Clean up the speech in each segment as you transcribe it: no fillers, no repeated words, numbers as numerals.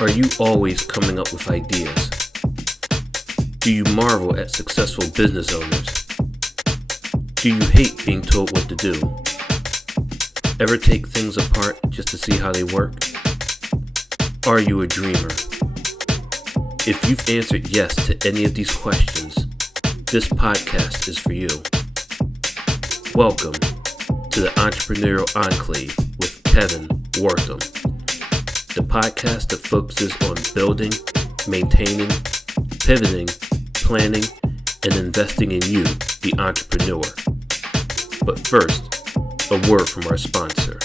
Are you always coming up with ideas? Do you marvel at successful business owners? Do you hate being told what to do? Ever take things apart just to see how they work? Are you a dreamer? If you've answered yes to any of these questions, this podcast is for you. Welcome to the Entrepreneurial Enclave with Kevin Wortham, the podcast that focuses on building, maintaining, pivoting, planning, and investing in you, the entrepreneur. But first, a word from our sponsor.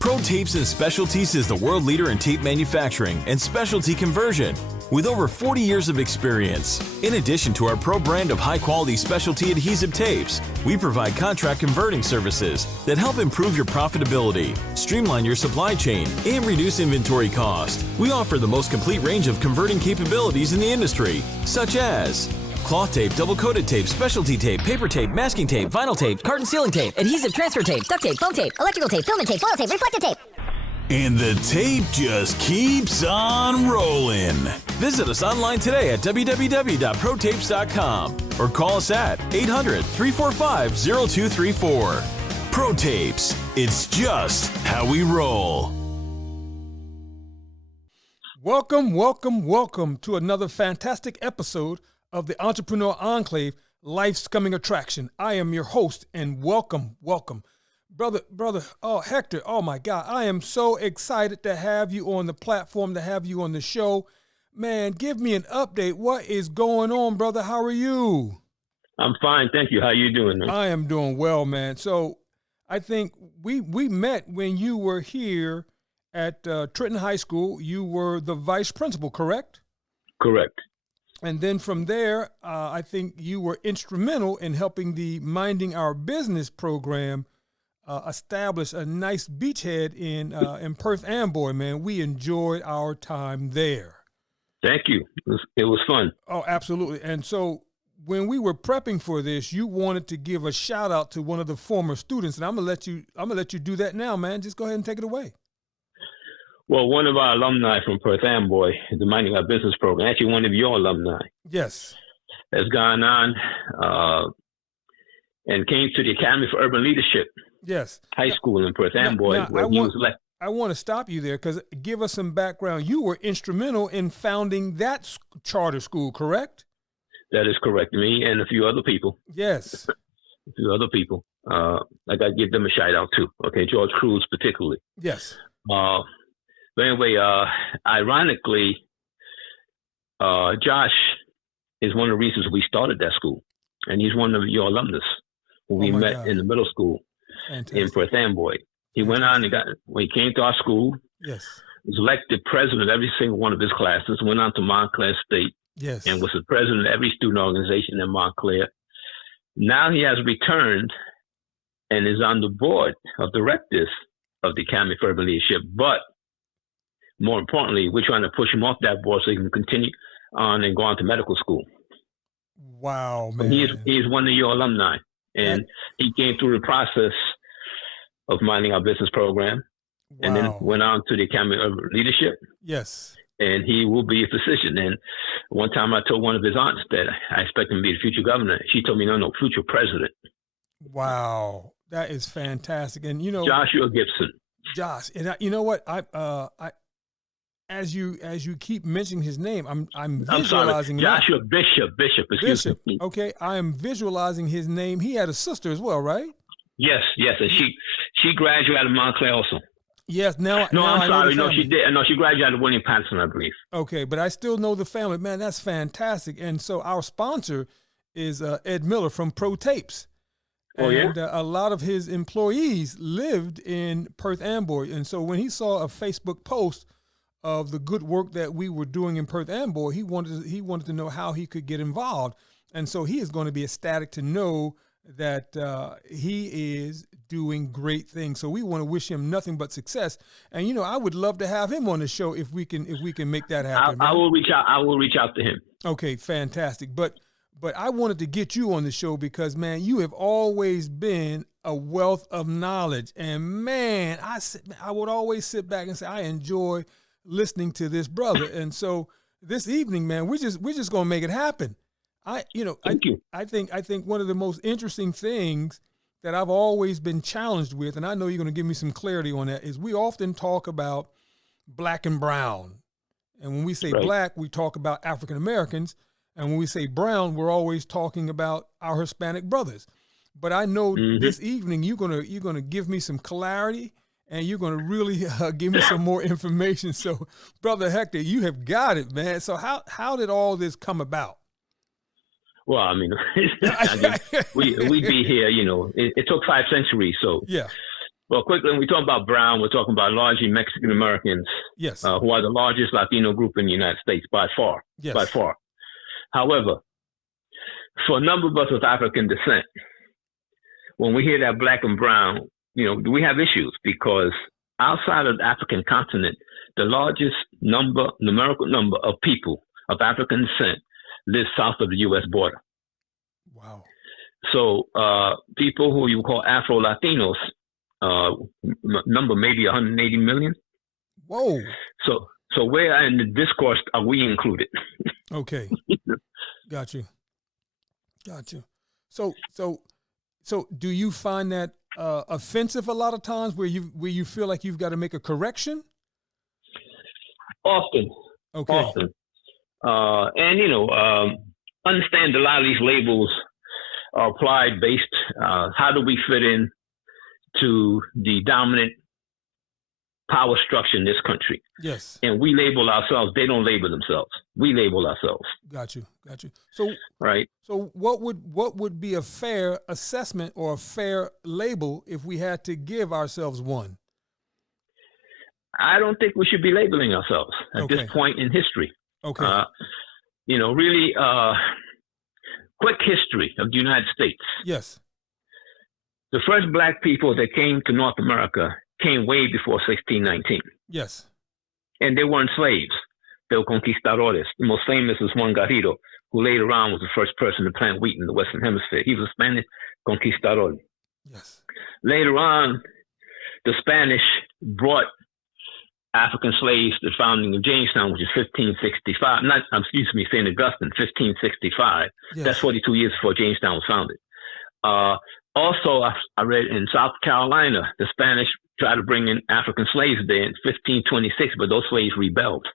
Pro Tapes and Specialties is the world leader in tape manufacturing and specialty conversion with over 40 years of experience. In addition to our pro brand of high-quality specialty adhesive tapes, we provide contract converting services that help improve your profitability, streamline your supply chain, and reduce inventory cost. We offer the most complete range of converting capabilities in the industry, such as cloth tape, double-coated tape, specialty tape, paper tape, masking tape, vinyl tape, carton sealing tape, adhesive transfer tape, duct tape, foam tape, electrical tape, filament tape, foil tape, reflective tape. And the tape just keeps on rolling. Visit us online today at www.protapes.com or call us at 800-345-0234. Pro Tapes, it's just how we roll. Welcome to another fantastic episode of the Entrepreneur Enclave, Life's Coming Attraction. I am your host, and welcome. Brother, Hector, oh my God, I am so excited to have you on the platform, to have you on the show. Man, give me an update. What is going on, brother? How are you? I'm fine, thank you. How you doing, man? I am doing well, man. So I think we met when you were here at Trenton High School. You were the vice principal, correct? Correct. And then from there, I think you were instrumental in helping the Minding Our Business program establish a nice beachhead in Perth Amboy, man. We enjoyed our time there. Thank you. It was fun. Oh, absolutely. And so when we were prepping for this, you wanted to give a shout out to one of the former students, and I'm gonna let you do that now, man. Just go ahead and take it away. Well, one of our alumni from Perth Amboy, the Minding Our Business program, actually one of your alumni. Yes. Has gone on and came to the Academy for Urban Leadership. Yes. High school in Perth Amboy, where he was elected. I want to stop you there because give us some background. You were instrumental in founding that charter school, correct? That is correct. Me and a few other people. Yes. A few other people. I got to give them a shout out too. Okay, George Cruz particularly. Yes. But anyway, ironically, Josh is one of the reasons we started that school, and he's one of your alumnus who we met in the middle school. Fantastic. In Perth Amboy. He went on and when he came to our school, yes, was elected president of every single one of his classes, went on to Montclair State, yes, and was the president of every student organization in Montclair. Now he has returned and is on the board of directors of the Academy for Urban Leadership. But more importantly, we're trying to push him off that board so he can continue on and go on to medical school. Wow, man. He is one of your alumni. And he came through the process of Minding Our Business program, and then went on to the Academy of Leadership. Yes. And he will be a physician. And one time I told one of his aunts that I expect him to be the future governor. She told me, no, future president. Wow. That is fantastic. And, Joshua Gibson. Josh. And you know what? As you keep mentioning his name, I'm visualizing Joshua Bishop. Excuse me. Okay, I am visualizing his name. He had a sister as well, right? Yes, and she graduated out of Montclair also. Yes. I'm sorry. No, she did. No, she graduated out of William Patterson, I believe. Okay, but I still know the family. Man, that's fantastic. And so our sponsor is Ed Miller from Pro Tapes. Oh, yeah? And a lot of his employees lived in Perth Amboy. And so when he saw a Facebook post of the good work that we were doing in Perth Amboy, he wanted to know how he could get involved. And so he is going to be ecstatic to know that he is doing great things. So we want to wish him nothing but success. And I would love to have him on the show if we can make that happen. I will reach out to him. Okay, fantastic. But But I wanted to get you on the show because, man, you have always been a wealth of knowledge. And, man, I would always sit back and say, I enjoy listening to this brother. And so this evening, man, we're just going to make it happen. I think one of the most interesting things that I've always been challenged with, and I know you're going to give me some clarity on that, is we often talk about black and brown. And when we say black, we talk about African Americans. And when we say brown, we're always talking about our Hispanic brothers. But I know this evening you're gonna give me some clarity, and you're gonna really give me some more information. So, Brother Hector, you have got it, man. So how did all this come about? Well, I mean, we'd be here, it took 5 centuries. So, yeah. Well, quickly, when we talk about brown, we're talking about largely Mexican Americans, yes, who are the largest Latino group in the United States by far, yes, by far. However, for a number of us with African descent, when we hear that black and brown, we have issues because outside of the African continent, the largest numerical number of people of African descent live south of the U.S. border. Wow. So people who you call Afro-Latinos, number maybe 180 million. Whoa. So where in the discourse are we included? Okay. Got you. So do you find that offensive a lot of times where you feel like you've got to make a correction? Often. Okay. Often. Understand a lot of these labels are applied based, how do we fit in to the dominant power structure in this country? Yes. And we label ourselves. They don't label themselves. We label ourselves. Got you. So, right. So what would be a fair assessment or a fair label if we had to give ourselves one? I don't think we should be labeling ourselves at this point in history. Okay. Really quick history of the United States. Yes. The first black people that came to North America came way before 1619. Yes. And they weren't slaves. They were conquistadores. The most famous is Juan Garrido, who later on was the first person to plant wheat in the Western Hemisphere. He was a Spanish conquistador. Yes. Later on, the Spanish brought African slaves to the founding of Jamestown, which is 1565. St. Augustine, 1565. Yes. That's 42 years before Jamestown was founded. Also, I read in South Carolina, the Spanish tried to bring in African slaves there in 1526, but those slaves rebelled.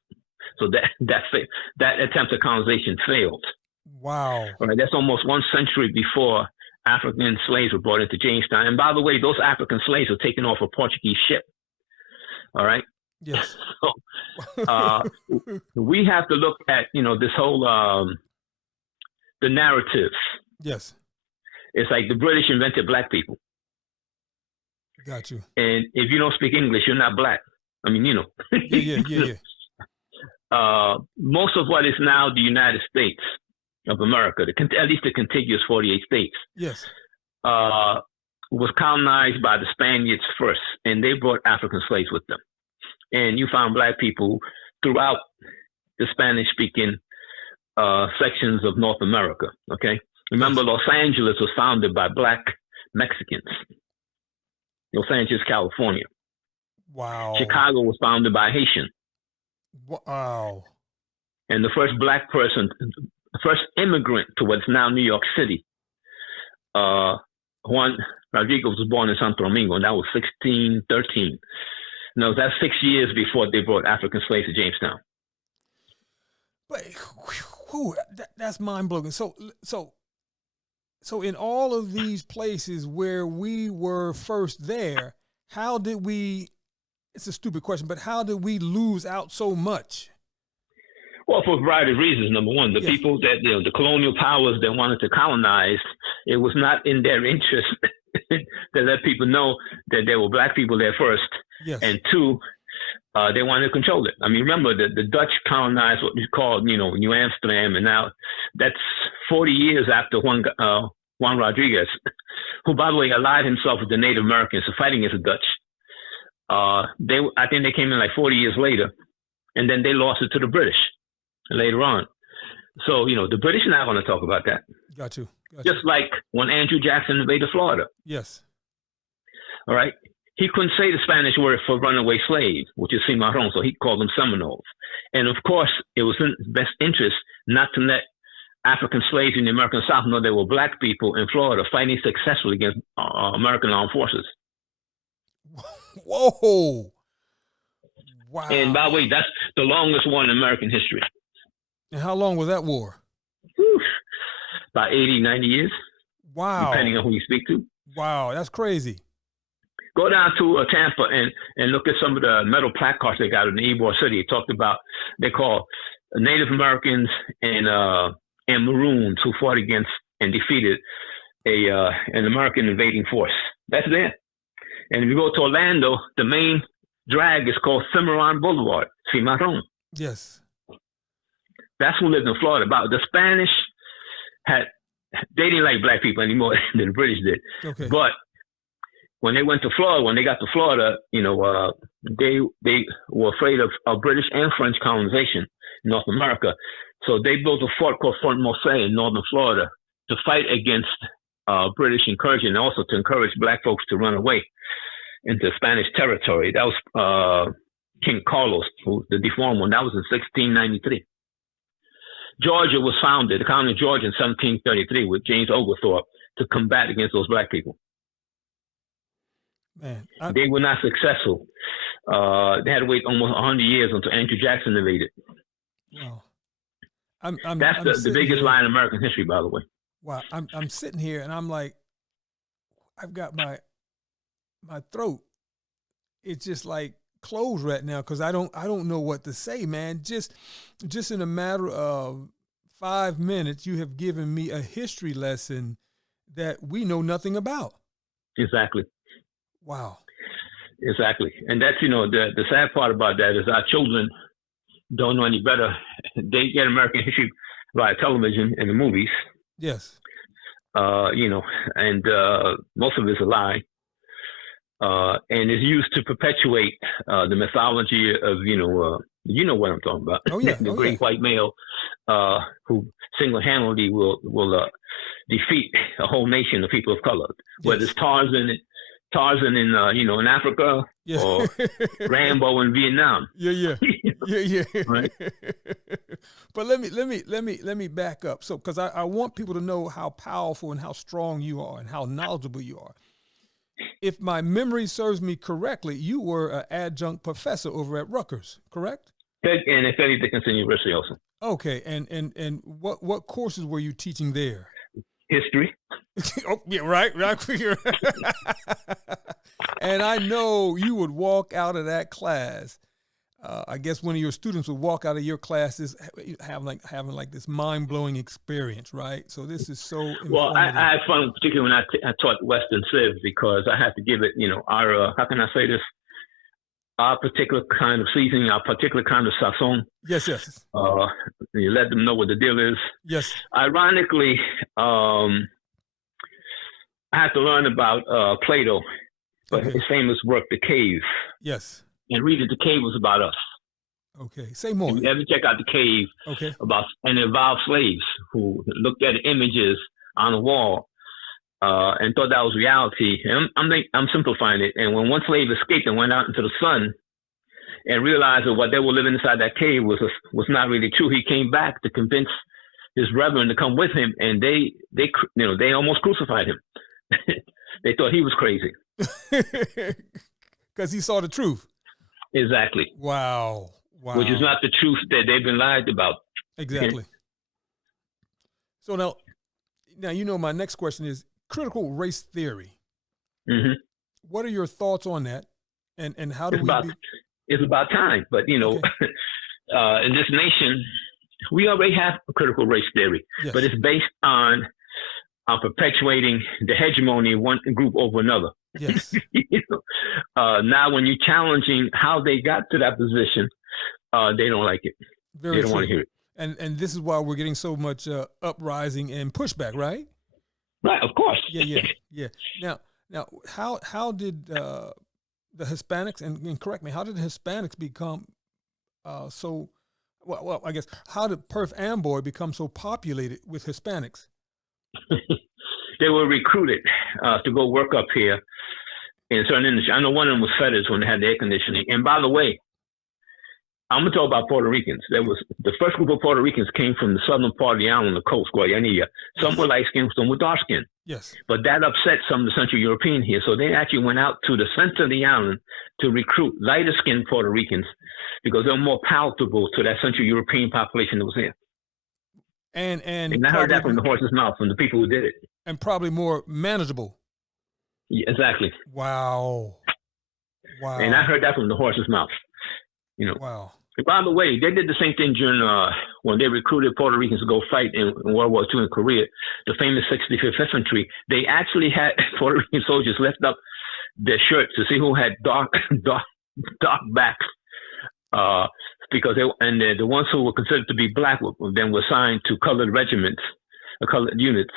So that attempt at colonization failed. Wow. All right, that's almost 1 century before African slaves were brought into Jamestown. And by the way, those African slaves were taken off a Portuguese ship. All right. Yes. So we have to look at, this whole, the narrative. Yes. It's like the British invented black people. Got you. And if you don't speak English, you're not black. I mean, Yeah. Most of what is now the United States of America, at least the contiguous 48 states, yes, was colonized by the Spaniards first, and they brought African slaves with them. And you found black people throughout the Spanish-speaking sections of North America, okay? Remember, Los Angeles was founded by black Mexicans. Los Angeles, California. Wow. Chicago was founded by Haitian. Wow. And the first black person, the first immigrant to what's now New York City, Juan Rodriguez was born in Santo Domingo, and that was 1613. No, that's 6 years before they brought African slaves to Jamestown. But that's mind-blowing. So in all of these places where we were first there, how did we, it's a stupid question, but how did we lose out so much? Well, for a variety of reasons. Number one, the people that, the colonial powers that wanted to colonize, it was not in their interest to let people know that there were black people there first. Yes. And two, they wanted to control it. I mean, remember, the Dutch colonized what we called, New Amsterdam, and now that's 40 years after Juan Rodriguez, who, by the way, allied himself with the Native Americans fighting against the Dutch. I think they came in like 40 years later, and then they lost it to the British later on. So, the British are not going to talk about that. Got you. Just like when Andrew Jackson invaded Florida. Yes. All right. He couldn't say the Spanish word for runaway slave, which is cimarron, so he called them Seminoles. And of course, it was in his best interest not to let African slaves in the American South know there were black people in Florida fighting successfully against American armed forces. Whoa. Wow. And by the way, that's the longest war in American history. And how long was that war? Whew. About 80, 90 years. Wow. Depending on who you speak to. Wow, that's crazy. Go down to Tampa and look at some of the metal placards they got in the Ybor City. It talked about, they call Native Americans and Maroons who fought against and defeated an American invading force. That's there. And if you go to Orlando, the main drag is called Cimarron Boulevard, Cimarron. Yes. That's who lived in Florida. About the Spanish they didn't like black people anymore than the British did. Okay. But when they went to Florida, when they got to Florida, they were afraid of British and French colonization in North America. So they built a fort called Fort Marseille in northern Florida to fight against British incursion and also to encourage black folks to run away into Spanish territory. That was King Carlos, the deformed one. That was in 1693. Georgia was founded, the colony of Georgia, in 1733 with James Oglethorpe to combat against those black people. Man, they were not successful. They had to wait almost 100 years until Andrew Jackson invaded. Wow. That's the biggest lie in American history, by the way. Wow. I'm sitting here and I'm like, I've got my throat. It's just like closed right now because I don't know what to say, man. Just in a matter of 5 minutes, you have given me a history lesson that we know nothing about. Exactly. Wow. Exactly. And that's, the sad part about that is our children don't know any better. They get American history via television and the movies. Yes. And most of it's a lie. And is used to perpetuate the mythology of, what I'm talking about. Oh, yeah. The great white male who single-handedly will defeat a whole nation of people of color, whether it's Tarzan in in Africa, yes. or Rambo in Vietnam. Yeah. Right. But let me back up. So, because I want people to know how powerful and how strong you are and how knowledgeable you are. If my memory serves me correctly, you were an adjunct professor over at Rutgers, correct? And at Fairleigh Dickinson University also. Okay, and what courses were you teaching there? History. Oh, yeah, right. And I know you would walk out of that class. I guess one of your students would walk out of your classes having like this mind-blowing experience, right? So this is so informative. Well, I had fun, particularly when I taught Western Civ, because I had to give it, our, how can I say this? Our particular kind of seasoning, our particular kind of sazon. Yes. You let them know what the deal is. Yes. Ironically, I had to learn about Plato, but his famous work, The Cave. Yes. And read it. The Cave was about us. Okay, say more. If you ever check out The Cave, okay, and it involved slaves who looked at images on the wall and thought that was reality. And I'm simplifying it. And when one slave escaped and went out into the sun and realized that what they were living inside that cave was not really true, he came back to convince his brethren to come with him, and they almost crucified him. They thought he was crazy because he saw the truth. Exactly. Wow. Which is not the truth that they've been lied about. Exactly. So now my next question is critical race theory. Mm-hmm. What are your thoughts on that? And how do It's about time. But, in this nation, we already have a critical race theory. Yes. But it's based on perpetuating the hegemony of one group over another. Yes. Now, when you're challenging how they got to that position, they don't like it. They don't want to hear it. And this is why we're getting so much uprising and pushback, right? Right, of course. Yeah. Now, how did the Hispanics, and correct me, how did the Hispanics become so Well, I guess, how did Perth Amboy become so populated with Hispanics? They were recruited to go work up here in certain industries. I know one of them was Fetters when they had the air conditioning. And by the way, I'm going to talk about Puerto Ricans. There was the first group of Puerto Ricans came from the southern part of the island, the coast, Guayanilla. Some were light skinned, some were dark skinned. Yes. But that upset some of the Central European here. So they actually went out to the center of the island to recruit lighter skinned Puerto Ricans because they were more palatable to that Central European population that was here. And I heard that from the horse's mouth, from the people who did it. And probably more manageable. Yeah, exactly. Wow. And I heard that from the horse's mouth. You know. Wow. By the way, they did the same thing during when they recruited Puerto Ricans to go fight in World War II in Korea. The famous 65th Infantry. They actually had Puerto Rican soldiers lift up their shirts to see who had dark backs, because the ones who were considered to be black then were assigned to colored regiments, colored units,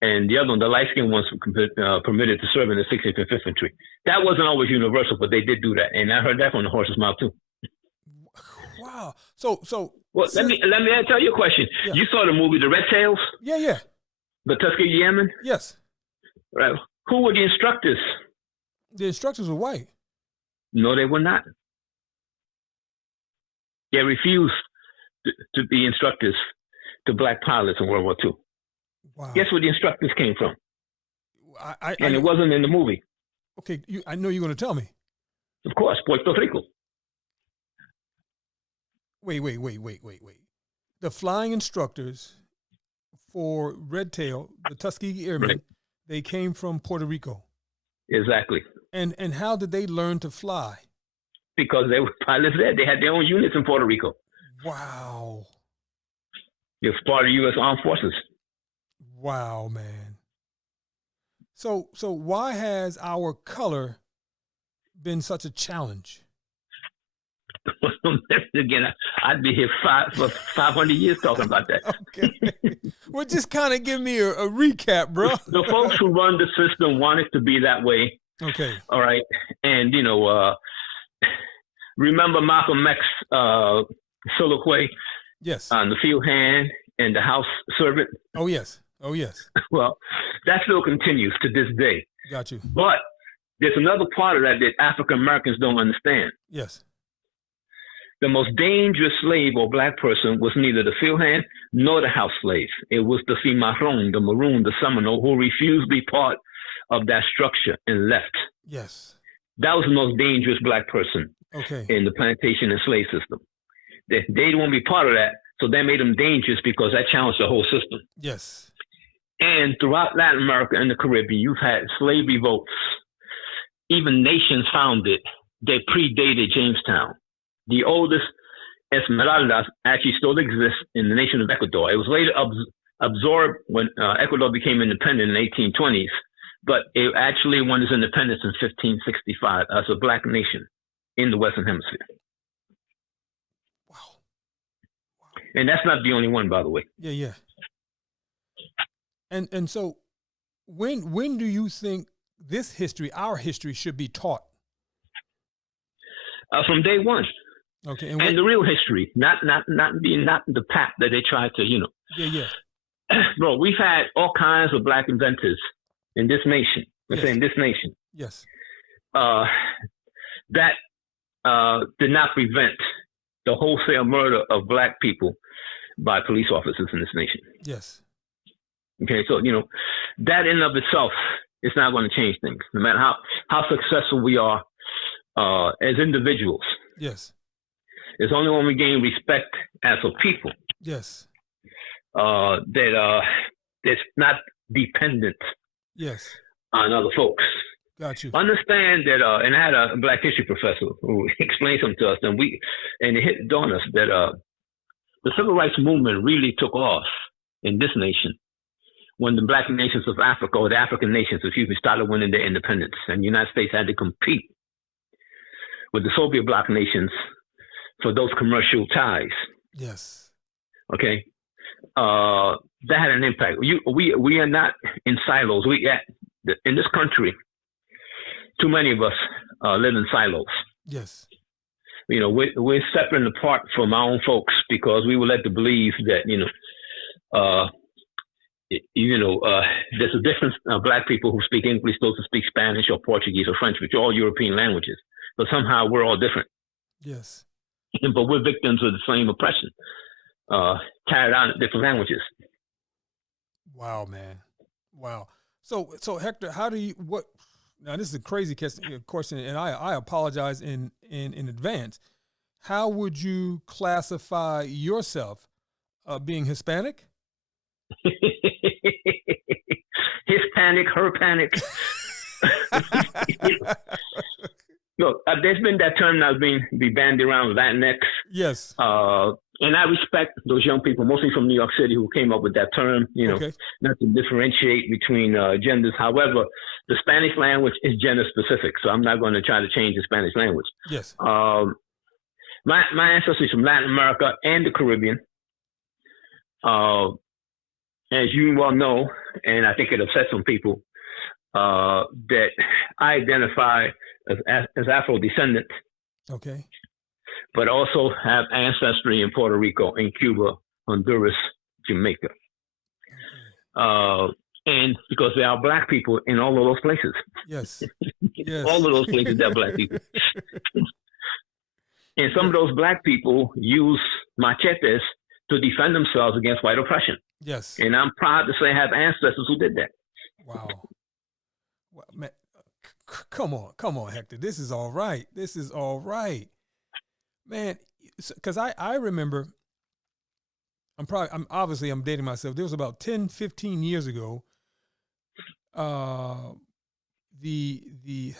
and the other one, the light-skinned ones, were permitted to serve in the 65th Infantry. That wasn't always universal, but they did do that, and I heard that from the horse's mouth too. Wow. So. Well, let me tell you a question. Yeah. You saw the movie The Red Tails? Yeah. The Tuskegee Airmen? Yes. Right. Who were the instructors? The instructors were white. No, they were not. They refused to be instructors to black pilots in World War II. Wow. Guess where the instructors came from? And it wasn't in the movie. Okay, I know you're going to tell me. Of course, Puerto Rico. Wait. The flying instructors for Red Tail, the Tuskegee Airmen, right. They came from Puerto Rico. Exactly. And how did they learn to fly? Because they were pilots there. They had their own units in Puerto Rico. Wow. It was part of the U.S. Armed Forces. Wow, man. So why has our color been such a challenge? Again, I'd be here for 500 years talking about that. Okay. Well, just kind of give me a recap, bro. The folks who run the system want it to be that way. Okay. All right. And, remember Malcolm X's soliloquy? Yes. On the field hand and the house servant? Oh, yes. Well, that still continues to this day. Got you. But there's another part of that African Americans don't understand. Yes. The most dangerous slave or black person was neither the field hand nor the house slave. It was the cimarron, the maroon, the Seminole, who refused to be part of that structure and left. Yes. That was the most dangerous black person in the plantation and slave system. They didn't want to be part of that, so that made them dangerous because that challenged the whole system. Yes. And throughout Latin America and the Caribbean, you've had slave revolts, even nations founded that predated Jamestown. The oldest Esmeraldas actually still exists in the nation of Ecuador. It was later absorbed when Ecuador became independent in the 1820s, but it actually won its independence in 1565 as a black nation in the Western Hemisphere. Wow. And that's not the only one, by the way. Yeah. And so when do you think this history, our history, should be taught? From day one. Okay. And the real history, not the path that they tried to, Yeah. Bro, we've had all kinds of black inventors in this nation. Let's say in this nation. Yes. That did not prevent the wholesale murder of black people by police officers in this nation. Yes. Okay, so that in and of itself is not going to change things, no matter how successful we are as individuals. Yes. It's only when we gain respect as a people. Yes. That it's not dependent. Yes. On other folks. Got you. Understand that, and I had a black history professor who explained something to us, and it hit dawn us that the civil rights movement really took off in this nation when the black nations of Africa, or the African nations, started winning their independence, and the United States had to compete with the Soviet bloc nations for those commercial ties. Yes. Okay. That had an impact. We are not in silos. In this country, too many of us live in silos. Yes. we're separate and apart from our own folks because we were led to believe that, there's a difference. Black people who speak English, those who speak Spanish or Portuguese or French, which are all European languages. But somehow we're all different. Yes. But we're victims of the same oppression, carried out in different languages. Wow, man. Wow. So Hector, now this is a crazy question, and I apologize in advance. How would you classify yourself? Being Hispanic? Hispanic, her panic. Look, there's been that term now being bandied around, Latinx. Yes. And I respect those young people, mostly from New York City, who came up with that term, Okay. not to differentiate between genders. However, the Spanish language is gender specific, so I'm not going to try to change the Spanish language. Yes. My ancestors from Latin America and the Caribbean. As you well know, and I think it upsets some people, that I identify as Afro-descendant. Okay. But also have ancestry in Puerto Rico and Cuba, Honduras, Jamaica. And because there are Black people in all of those places. Yes. Yes. All of those places there are Black people. And some of those Black people use machetes to defend themselves against white oppression. Yes. And I'm proud to say I have ancestors who did that. Wow. Well, man, come on, Hector. This is all right. Man, because I remember, I'm dating myself. There was about 10, 15 years ago, the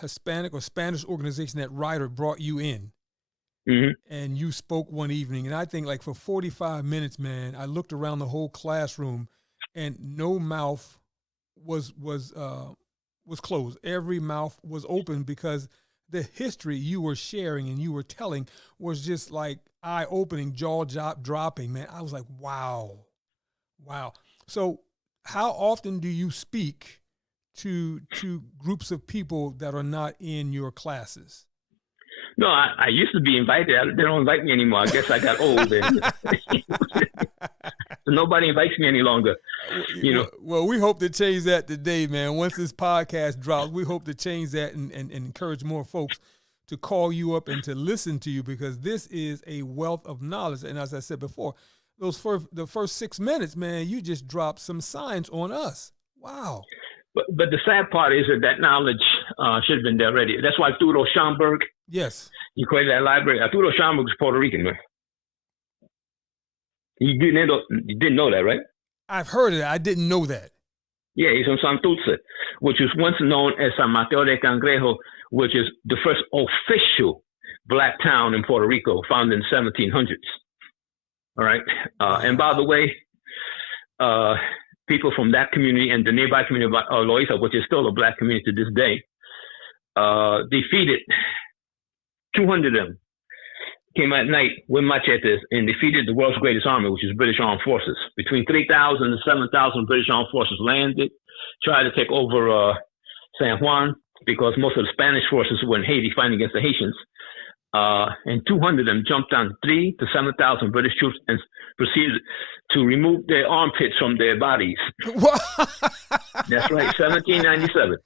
Hispanic or Spanish organization that Ryder brought you in, mm-hmm. and you spoke one evening. And I think like for 45 minutes, man, I looked around the whole classroom and no mouth was closed. Every mouth was open because the history you were sharing and you were telling was just like eye-opening, jaw-dropping, man. I was like, wow. So how often do you speak to groups of people that are not in your classes? No, I used to be invited. They don't invite me anymore. I guess I got old. Nobody invites me any longer. Well, we hope to change that today, man. Once this podcast drops, we hope to change that and encourage more folks to call you up and to listen to you, because this is a wealth of knowledge. And as I said before, the first 6 minutes, man, you just dropped some signs on us. Wow. But the sad part is that knowledge should have been there already. That's why Arturo Schomburg, yes, he created that library. Arturo Schomburg is Puerto Rican, man. You didn't know that, right? I've heard of it. I didn't know that. Yeah, he's from Santurce, which was once known as San Mateo de Cangrejo, which is the first official Black town in Puerto Rico, founded in the 1700s. All right. And by the way, people from that community and the nearby community of Loiza, which is still a Black community to this day, defeated 200 of them. Came at night with machetes and defeated the world's greatest army, which is British Armed Forces. Between 3,000 and 7,000 British Armed Forces landed, tried to take over San Juan, because most of the Spanish forces were in Haiti fighting against the Haitians. And 200 of them jumped on 3,000 to 7,000 British troops and proceeded to remove their armpits from their bodies. That's right, 1797.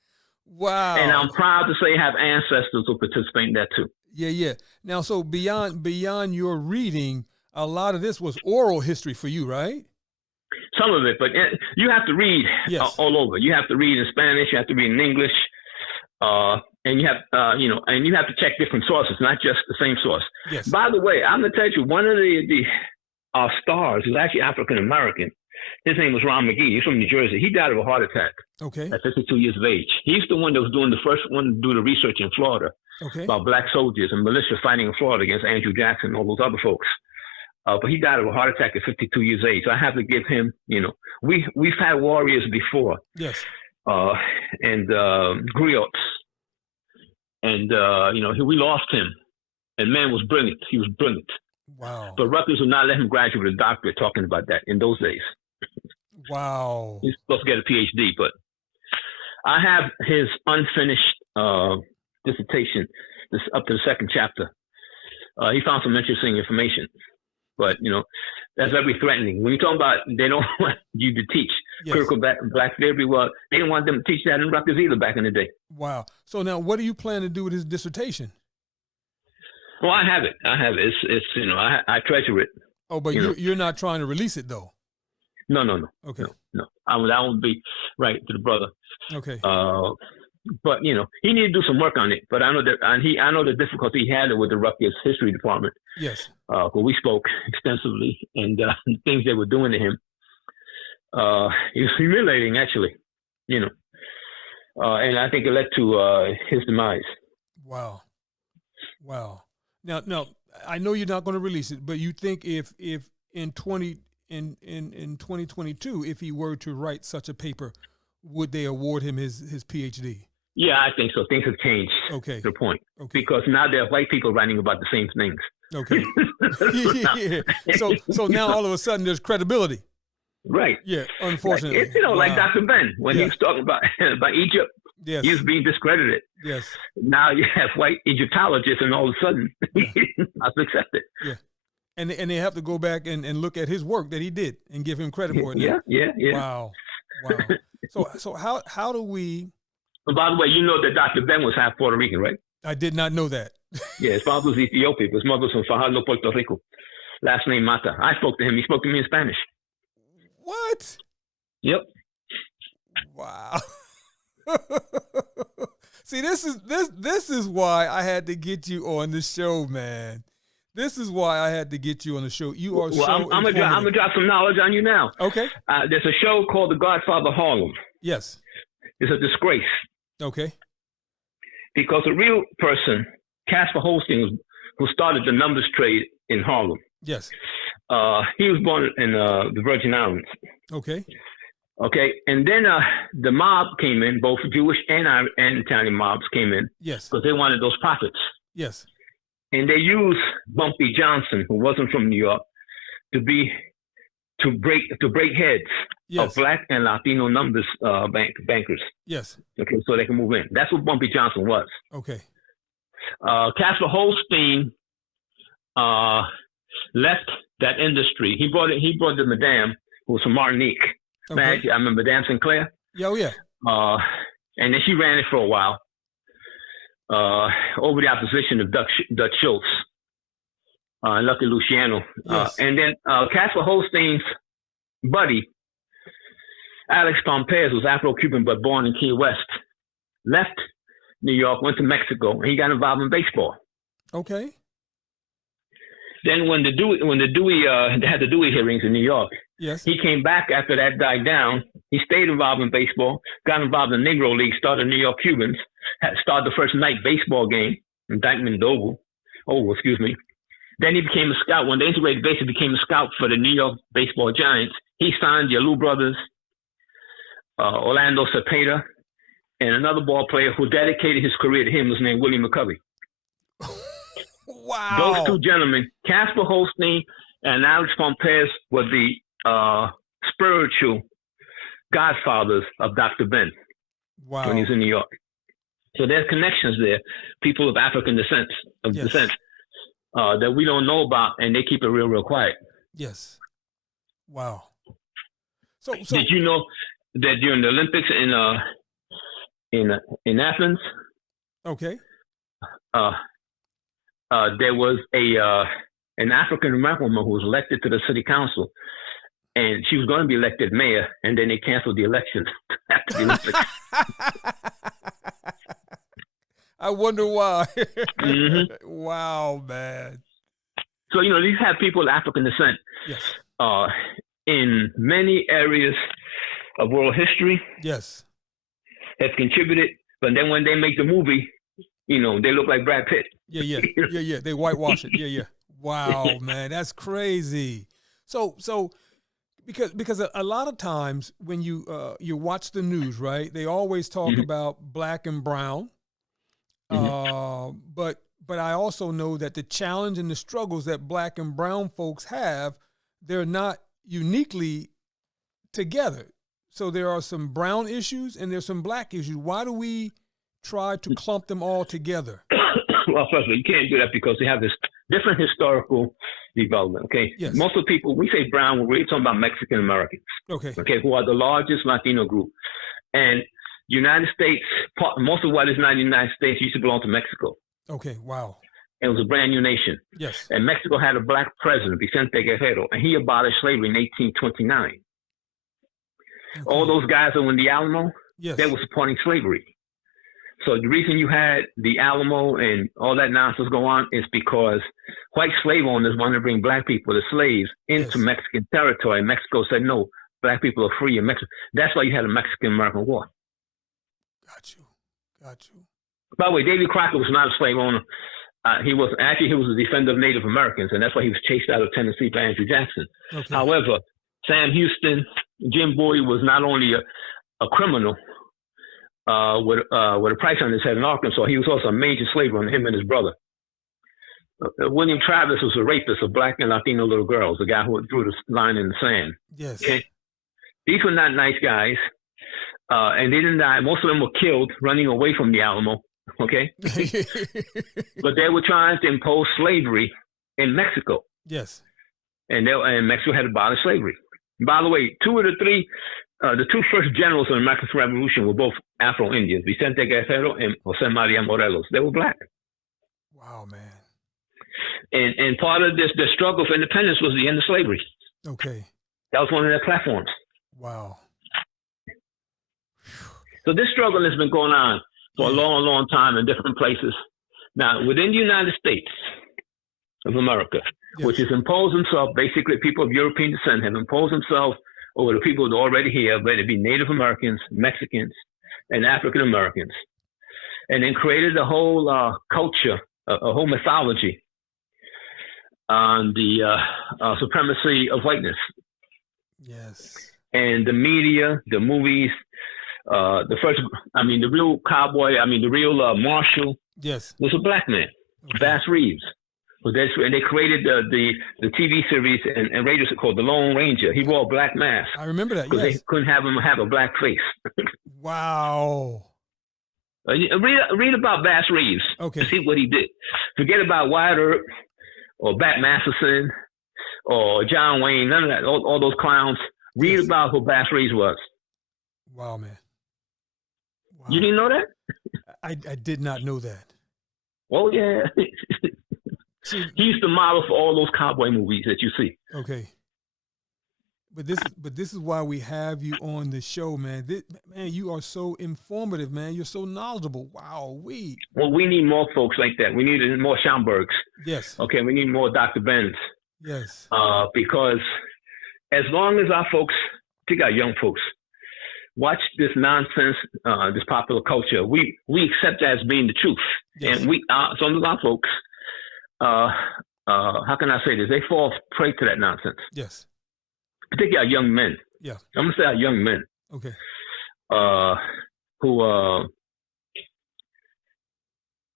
Wow. And I'm proud to say I have ancestors who participate in that too. Yeah. Now, so beyond your reading, a lot of this was oral history for you, right? Some of it, but you have to read all over. You have to read in Spanish, you have to read in English, and you have and you have to check different sources, not just the same source. Yes. By the way, I'm gonna tell you, one of the stars who's actually African American. His name was Ron Mcgee. He's from New Jersey. He died of a heart attack. Okay. At 52 years of age. He's the one that was doing the first one to do the research in Florida. Okay. About Black soldiers and militia fighting in Florida against Andrew Jackson and all those other folks. But he died of a heart attack at 52 years of age. So I have to give him, we've had warriors before. Yes. And griots. And, we lost him. And man was brilliant. He was brilliant. Wow. But Rutgers would not let him graduate with a doctorate talking about that in those days. Wow. He's supposed to get a PhD, but I have his unfinished dissertation. This up to the second chapter. he found some interesting information. But, that's very threatening. When you talk about they don't want you to teach critical black theory, well, they didn't want them to teach that in Rutgers either back in the day. Wow. So now what do you plan to do with his dissertation? Well, I have it. It's I treasure it. Oh, but you're not trying to release it, though? No. Okay. No. That would be right to the brother. Okay. But he needed to do some work on it. But I know that, and I know the difficulty he had with the Rutgers history department. Yes. But we spoke extensively, and the things they were doing to him, it was humiliating, actually. And I think it led to his demise. Wow. Now, I know you're not going to release it, but you think if in 2022, if he were to write such a paper, would they award him his PhD? Yeah, I think so. Things have changed. Okay. To the point. Okay. Because now there are white people writing about the same things. Okay. Yeah. So now all of a sudden there's credibility. Right. Yeah. Unfortunately. It's, like Dr. Ben when he was talking about Egypt. Yes. He was being discredited. Yes. Now you have white Egyptologists, and all of a sudden, I've accepted. Yeah. And they have to go back and look at his work that he did and give him credit for it. Yeah. Wow. So how do we? And by the way, you know that Dr. Ben was half Puerto Rican, right? I did not know that. Yeah, his father was Ethiopian. His mother was from Fajardo, Puerto Rico. Last name Mata. I spoke to him. He spoke to me in Spanish. What? Yep. Wow. See, this is why I had to get you on the show, man. This is why I had to get you on the show. You are I'm gonna drop some knowledge on you now. Okay. There's a show called The Godfather Harlem. Yes. It's a disgrace. Okay. Because a real person, Casper Holstein, who started the numbers trade in Harlem. Yes. He was born in the Virgin Islands. Okay. Okay, and then the mob came in, both Jewish and Italian mobs came in. Yes. Because they wanted those profits. Yes. And they used Bumpy Johnson, who wasn't from New York, to break heads of black and Latino numbers bankers. Yes. Okay, so they can move in. That's what Bumpy Johnson was. Okay. Casper Holstein left that industry. He brought the Madame, who was from Martinique. Okay. I remember Madame Sinclair. Yeah, oh yeah. And then she ran it for a while over the opposition of Dutch Schultz and Lucky Luciano. Yes. And then Casper Holstein's buddy, Alex Pompez, was Afro-Cuban but born in Key West, left New York, went to Mexico, and he got involved in baseball. Okay. Then when the Dewey they had the Dewey hearings in New York, yes, he came back after that died down. He stayed involved in baseball, got involved in the Negro League, started New York Cubans, started the first night baseball game in Dyckman Oval, excuse me. Then he became a scout. When they integrated base, he became a scout for the New York baseball Giants. He signed the Alou brothers, Orlando Cepeda, and another ball player who dedicated his career to him was named Willie McCovey. Wow. Those two gentlemen, Casper Holstein and Alex Pompez, were the spiritual godfathers of Dr. Ben. Wow. When he's in New York. So there's connections there, people of African descent, that we don't know about, and they keep it real quiet. Yes. Wow. So did you know that during the Olympics in Athens? Okay. There was an African American woman who was elected to the city council, and she was going to be elected mayor, and then they canceled the election after the Olympics. I wonder why. Mm-hmm. Wow, man. So these have people of African descent. Yes. In many areas of world history. Yes. Have contributed, but then when they make the movie, they look like Brad Pitt. Yeah. They whitewash it. Yeah. Wow, man, that's crazy. So because a lot of times when you watch the news, right, they always talk mm-hmm. about black and brown. Mm-hmm. But I also know that the challenge and the struggles that black and brown folks have, they're not uniquely together. So there are some brown issues and there's some black issues. Why do we try to clump them all together? Well, first of all, you can't do that because they have this different historical development. Okay, Yes. Most of the people we say brown, we're really talking about Mexican Americans. Okay. Okay, who are the largest Latino group, and United States. Most of what is not in the United States used to belong to Mexico. Okay. Wow. It was a brand new nation. Yes. And Mexico had a black president, Vicente Guerrero, and he abolished slavery in 1829. Okay. All those guys that were in the Alamo, Yes. they were supporting slavery. So the reason you had the Alamo and all that nonsense go on is because white slave owners wanted to bring black people as slaves into Yes. Mexican territory. And Mexico said, no, black people are free in Mexico. That's why you had a Mexican-American War. Got you. Got you. By the way, Davy Crockett was not a slave owner. He was a defender of Native Americans, and that's why he was chased out of Tennessee by Andrew Jackson. Okay. However, Sam Houston, Jim Bowie was not only a criminal with a price on his head in Arkansas, he was also a major slave owner, him and his brother. William Travis was a rapist of black and Latino little girls, the guy who drew the line in the sand. Yes. Okay? These were not nice guys, and they didn't die. Most of them were killed running away from the Alamo. Okay, but they were trying to impose slavery in Mexico. Yes. And Mexico had abolished slavery. By the way, the two first generals of the American Revolution were both Afro-Indians, Vicente Guerrero and Jose Maria Morelos. They were black. Wow, man. And part of the struggle for independence was the end of slavery. Okay. That was one of their platforms. Wow. So this struggle has been going on for a long, long time in different places. Now, within the United States of America, Yes. which has imposed themselves, basically people of European descent have imposed themselves over the people that are already here, whether it be Native Americans, Mexicans, and African Americans, and then created a whole culture, a whole mythology on the supremacy of whiteness. Yes. And the media, the movies, the real cowboy, the real marshal Yes. was a black man, Okay. Bass Reeves. And they created the TV series and radio called The Lone Ranger. He wore a black mask I remember that. because Yes. they couldn't have him have a black face. Wow. Read about Bass Reeves. Okay. See what he did. Forget about Wyatt Earp or Bat Masterson or John Wayne. None of that. All those clowns. Read Yes. about who Bass Reeves was. Wow, man. Wow. You didn't know that? I did not know that. Oh yeah. See, He's the model for all those cowboy movies that you see. okay. But this is why we have you on the show, man. Man, you are so informative, man. You're so knowledgeable. Wow, Well, we need more folks like that. We need more Schomburgs. Yes. Okay, we need more Dr. Benz. Yes. Because as long as our folks, particularly our young folks, watch this nonsense, this popular culture, we accept that as being the truth. Yes. And some of our folks, how can I say this? They fall prey to that nonsense. Yes. Particularly our young men. Yeah. I'm gonna say our young men. Okay.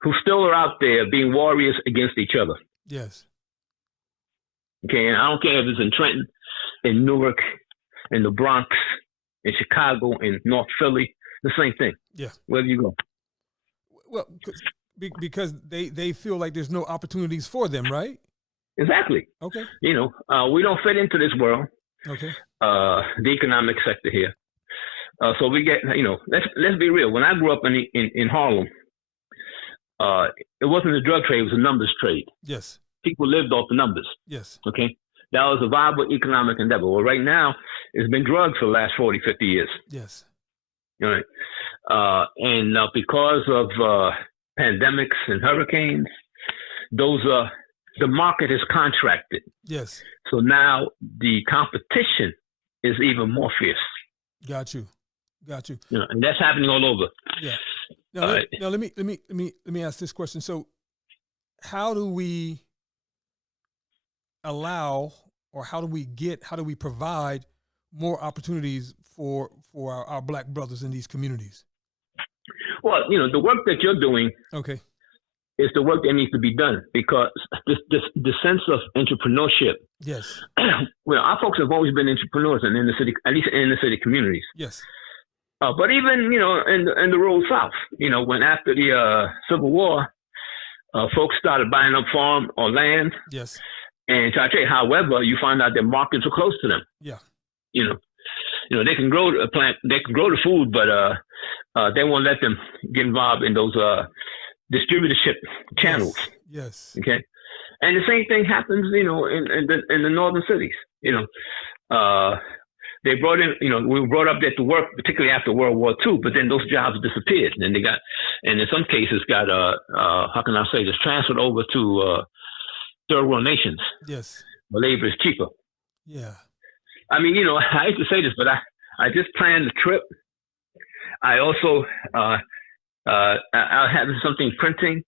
Who still are out there being warriors against each other. Yes. Okay, and I don't care if it's in Trenton, in Newark, in the Bronx, in Chicago, in North Philly, the same thing. Yeah. Wherever you go. Well, because they feel like there's no opportunities for them, right? Exactly. Okay. We don't fit into this world, Okay. the economic sector here. So we get, let's be real. When I grew up in Harlem, it wasn't a drug trade, it was a numbers trade. Yes. People lived off the numbers. Yes. Okay. That was a viable economic endeavor. Well, right now, it's been drugs for the last 40, 50 years. Yes. All right. And because of pandemics and hurricanes, the market has contracted. Yes. So now the competition is even more fierce. Got you. And that's happening all over. Yeah. Now let me ask this question. So, how do we allow, or how do we provide more opportunities for our black brothers in these communities? Well, the work that you're doing Okay. is the work that needs to be done, because the sense of entrepreneurship. Yes. Well, our folks have always been entrepreneurs in the city, at least in the city communities. Yes. But even in the rural South, when after the Civil War, folks started buying up farm or land. Yes. And so I tell you, however, you find out that markets are close to them. Yeah. You know, they can grow a plant, they can grow the food, but they won't let them get involved in those distributorship channels. Yes. Okay. And the same thing happens, you know, in the northern cities. You know, they brought in, you know, we were brought up there to work, particularly after World War II, but then those jobs disappeared, and they got, and in some cases got, how can I say this, transferred over to third world nations. Yes. Where labor is cheaper. Yeah. I mean, you know, I hate to say this, but I just planned the trip. I also I had something printing,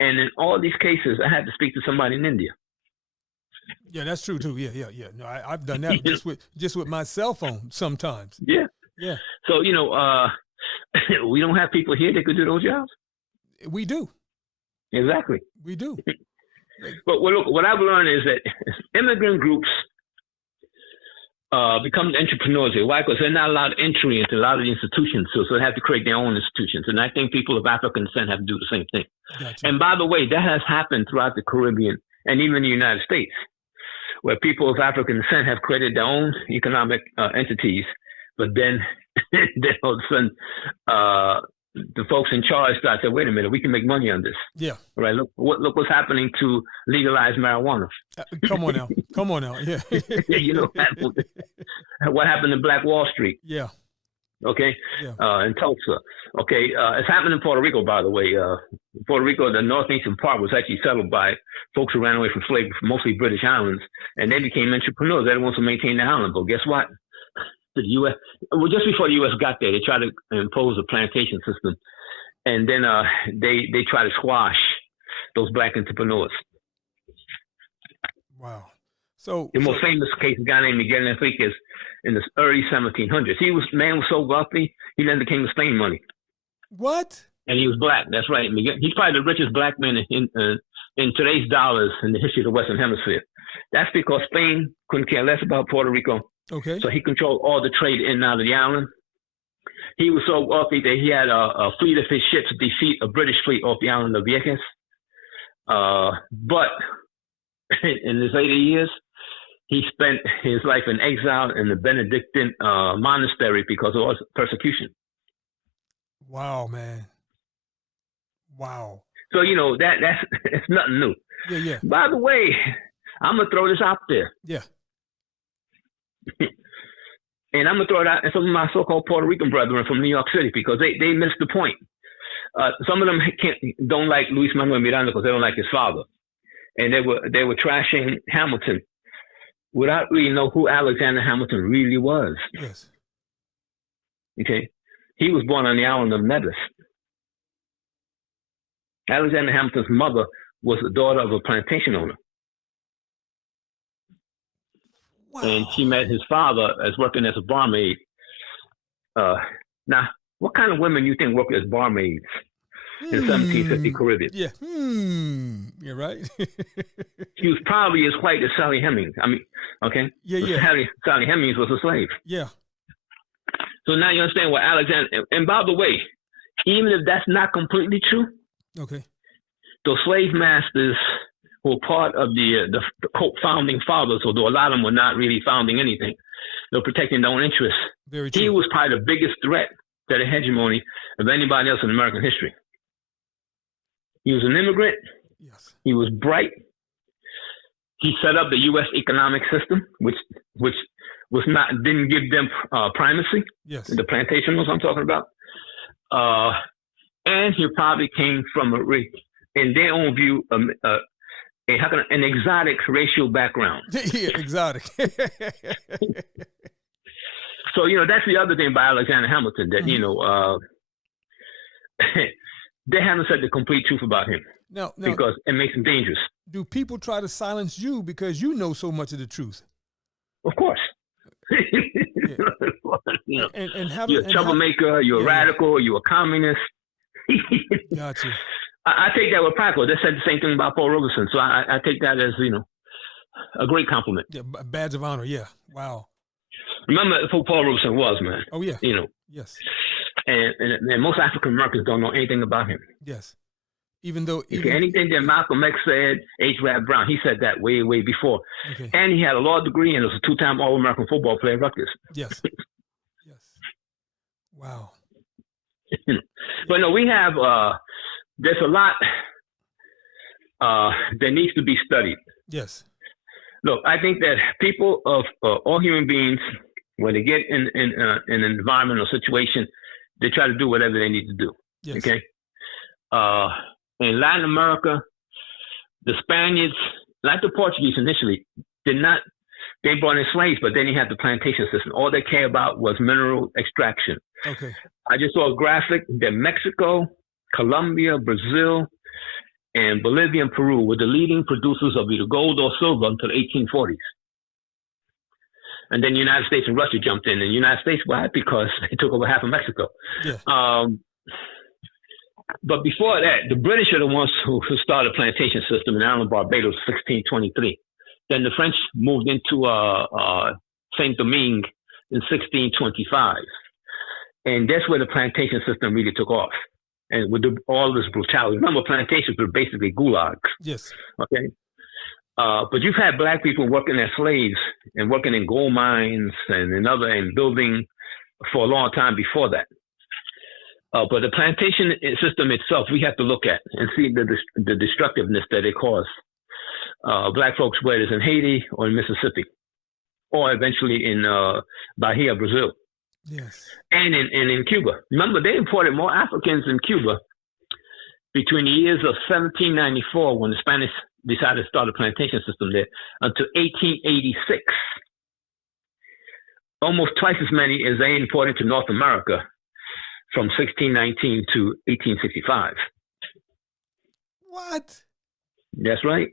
and in all these cases, I had to speak to somebody in India. Yeah, that's true too. Yeah. No, I've done that just with my cell phone sometimes. Yeah. Yeah. So, you know, we don't have people here that could do those jobs. We do. Exactly. We do. But look, what I've learned is that immigrant groups become entrepreneurs here. Why? Because they're not allowed entry into a lot of the institutions, so they have to create their own institutions. And I think people of African descent have to do the same thing. Gotcha. And by the way, that has happened throughout the Caribbean and even the United States, where people of African descent have created their own economic entities, but then all of a sudden the folks in charge start saying, wait a minute, we can make money on this. Yeah. Right. Look what's happening to legalize marijuana. Come on now. Yeah. You know, what happened in Black Wall Street. Yeah. Okay. Yeah. In Tulsa. Okay. It's happened in Puerto Rico, by the way. Puerto Rico, the northeastern part was actually settled by folks who ran away from slavery, mostly British islands, and they became entrepreneurs. They want to maintain the island. But guess what? The U.S. Well, just before the U.S. got there, they tried to impose a plantation system, and then they tried to squash those black entrepreneurs. Wow. So the most famous case, a guy named Miguel Enriquez, in the early 1700s. Man was so wealthy, he lent the King of Spain money. What? And he was black. That's right. Miguel, he's probably the richest black man in today's dollars in the history of the Western Hemisphere. That's because Spain couldn't care less about Puerto Rico. Okay. So he controlled all the trade in and out of the island. He was so wealthy that he had a fleet of his ships defeat a British fleet off the island of Vieques. But in his later years, he spent his life in exile in the Benedictine monastery because of persecution. Wow, man. Wow. So, you know, that's it's nothing new. Yeah. By the way, I'm going to throw this out there. Yeah. And I'm going to throw it out at some of my so-called Puerto Rican brethren from New York City because they missed the point. Some of them don't like Luis Manuel Miranda because they don't like his father. And they were trashing Hamilton without really know who Alexander Hamilton really was. Yes. Okay. He was born on the island of Nevis. Alexander Hamilton's mother was the daughter of a plantation owner. Wow. And she met his father as working as a barmaid. Now, what kind of women you think work as barmaids in 1750 Caribbean? Yeah. You're right. She was probably as white as Sally Hemings. I mean, okay? Yeah. Sally Hemings was a slave. Yeah. So now you understand what Alexander, and by the way, even if that's not completely true, okay, those slave masters who were part of the quote founding fathers, although a lot of them were not really founding anything, they were protecting their own interests. Very true. He was probably the biggest threat to the hegemony of anybody else in American history. He was an immigrant. Yes. He was bright. He set up the U.S. economic system, which didn't give them primacy. Yes. The plantation owners I'm talking about. And he probably came from in their own view, an exotic racial background. Yeah, exotic. So, you know, that's the other thing about Alexander Hamilton that, you know, they haven't said the complete truth about him. No, because it makes him dangerous. Do people try to silence you because you know so much of the truth? Of course. Yeah. You know, and how you're a troublemaker, you're a radical, you're a communist. Gotcha. I take that with practical. They said the same thing about Paul Robeson, so I take that as, you know, a great compliment. Yeah, badge of honor. Yeah. Wow. Remember who Paul Robeson was, man. Oh yeah. You know. Yes. And most African Americans don't know anything about him. Yes. Even though anything that Malcolm X said, H. Rap Brown, he said that way before. Okay. And he had a law degree and was a 2-time All-American football player at Rutgers. Yes. Yes. Wow. But no, we have, there's a lot that needs to be studied. Yes. Look, I think that people of all human beings, when they get in an environment or situation, they try to do whatever they need to do. Yes. Okay. In Latin America, the Spaniards, like the Portuguese initially, they brought in slaves, but then you had the plantation system. All they cared about was mineral extraction. Okay. I just saw a graphic that Mexico, Colombia, Brazil, and Bolivia and Peru were the leading producers of either gold or silver until the 1840s. And then the United States and Russia jumped in. And the United States, why? Because they took over half of Mexico. Yeah. But before that, the British are the ones who started the plantation system in Island Barbados in 1623. Then the French moved into Saint Domingue in 1625. And that's where the plantation system really took off. And with all this brutality. Remember, plantations were basically gulags. Yes. Okay? But you've had black people working as slaves and working in gold mines and building for a long time before that. But the plantation system itself, we have to look at and see the destructiveness that it caused black folks, whether it's in Haiti or in Mississippi, or eventually in Bahia, Brazil. Yes. And in Cuba. Remember, they imported more Africans in Cuba between the years of 1794, when the Spanish decided to start a plantation system there, until 1886. Almost twice as many as they imported to North America from 1619 to 1865. What? That's right.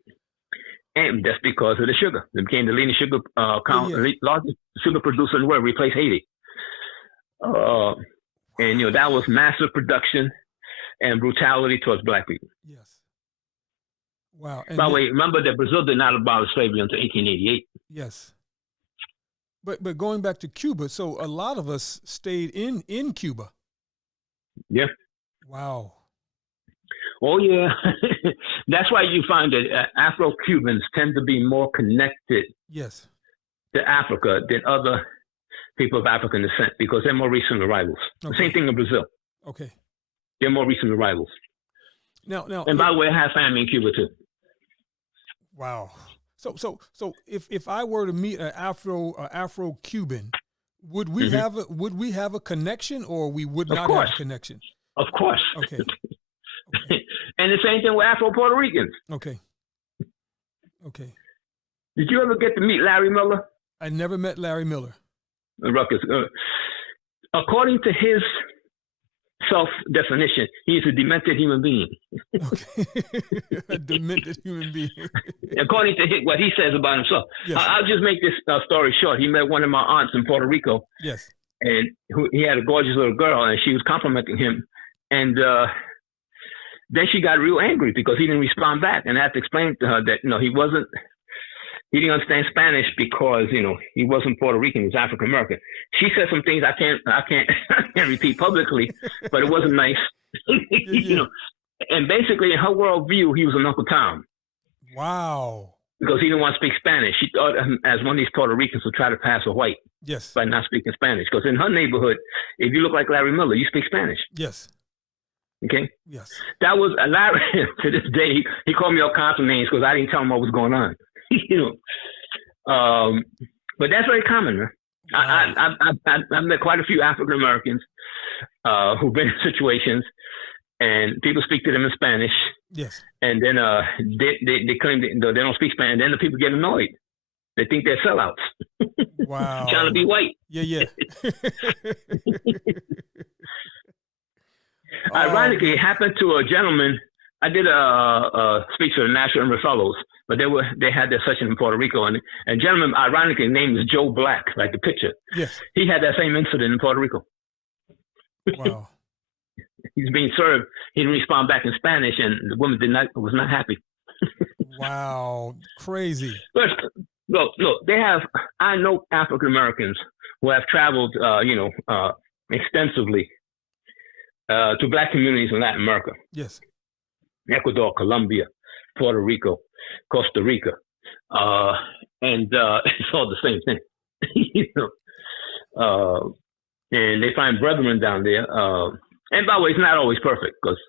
And that's because of the sugar. They became the leading sugar largest sugar producer in the world, replaced Haiti. And that was massive production and brutality towards black people. Yes. Wow. And by the way, remember that Brazil did not abolish slavery until 1888. Yes. But going back to Cuba, so a lot of us stayed in Cuba. Yeah. Wow. Oh, yeah. That's why you find that Afro-Cubans tend to be more connected yes. to Africa than other people of African descent, because they're more recent arrivals. Okay. Same thing in Brazil. Okay. They're more recent arrivals. Now, and by the way, I have family in Cuba too. Wow. So if I were to meet an Afro-Cuban, would we have a connection, or we would not have a connection? Of course. Okay. And the same thing with Afro-Puerto Ricans. Okay. Okay. Did you ever get to meet Larry Miller? I never met Larry Miller. Rutgers. According to his self-definition, he's a demented human being. Okay. A demented human being. According to what he says about himself. Yes. I'll just make this story short. He met one of my aunts in Puerto Rico. Yes. And he had a gorgeous little girl, and she was complimenting him. And then she got real angry because he didn't respond back. And I had to explain to her that, he didn't understand Spanish because, he wasn't Puerto Rican, he was African American. She said some things I can't repeat publicly, but it wasn't nice. And basically in her worldview, he was an Uncle Tom. Wow. Because he didn't want to speak Spanish. She thought him as one of these Puerto Ricans who try to pass for white. Yes. By not speaking Spanish. Because in her neighborhood, if you look like Larry Miller, you speak Spanish. Yes. Okay? Yes. That was Larry. To this day, he called me all kinds of names because I didn't tell him what was going on. But that's very common, man. Wow. I've met quite a few African Americans who've been in situations, and people speak to them in Spanish. Yes. And then they claim they don't speak Spanish, and then the people get annoyed. They think they're sellouts. Wow. Trying to be white. Yeah. Ironically, it happened to a gentleman. I did a speech for the National Embassy Fellows, but they had their session in Puerto Rico, and a gentleman, ironically, named is Joe Black, like the picture. Yes. He had that same incident in Puerto Rico. Wow. He's being served. He didn't respond back in Spanish, and the woman was not happy. Wow, crazy. But look, I know African Americans who have traveled, extensively to black communities in Latin America. Yes. Ecuador, Colombia, Puerto Rico, Costa Rica, and it's all the same thing. You know, and they find brethren down there. And by the way, it's not always perfect because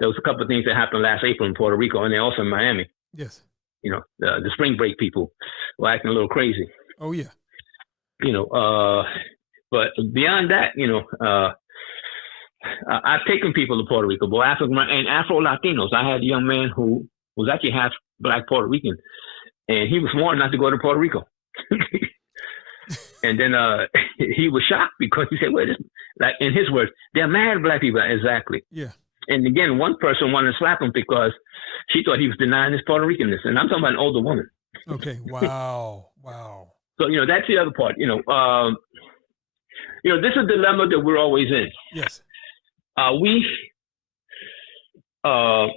there was a couple of things that happened last April in Puerto Rico and then also in Miami. Yes. You know, the spring break people were acting a little crazy. Oh yeah. You know, but beyond that, you know, I've taken people to Puerto Rico, both African and Afro Latinos. I had a young man who was actually half Black Puerto Rican, and he was warned not to go to Puerto Rico. And then he was shocked because he said, "Wait, like in his words, they're mad Black people." Exactly. Yeah. And again, one person wanted to slap him because she thought he was denying his Puerto Ricanness, and I'm talking about an older woman. Okay. Wow. Wow. So you know that's the other part. You know, this is a dilemma that we're always in. Yes. We a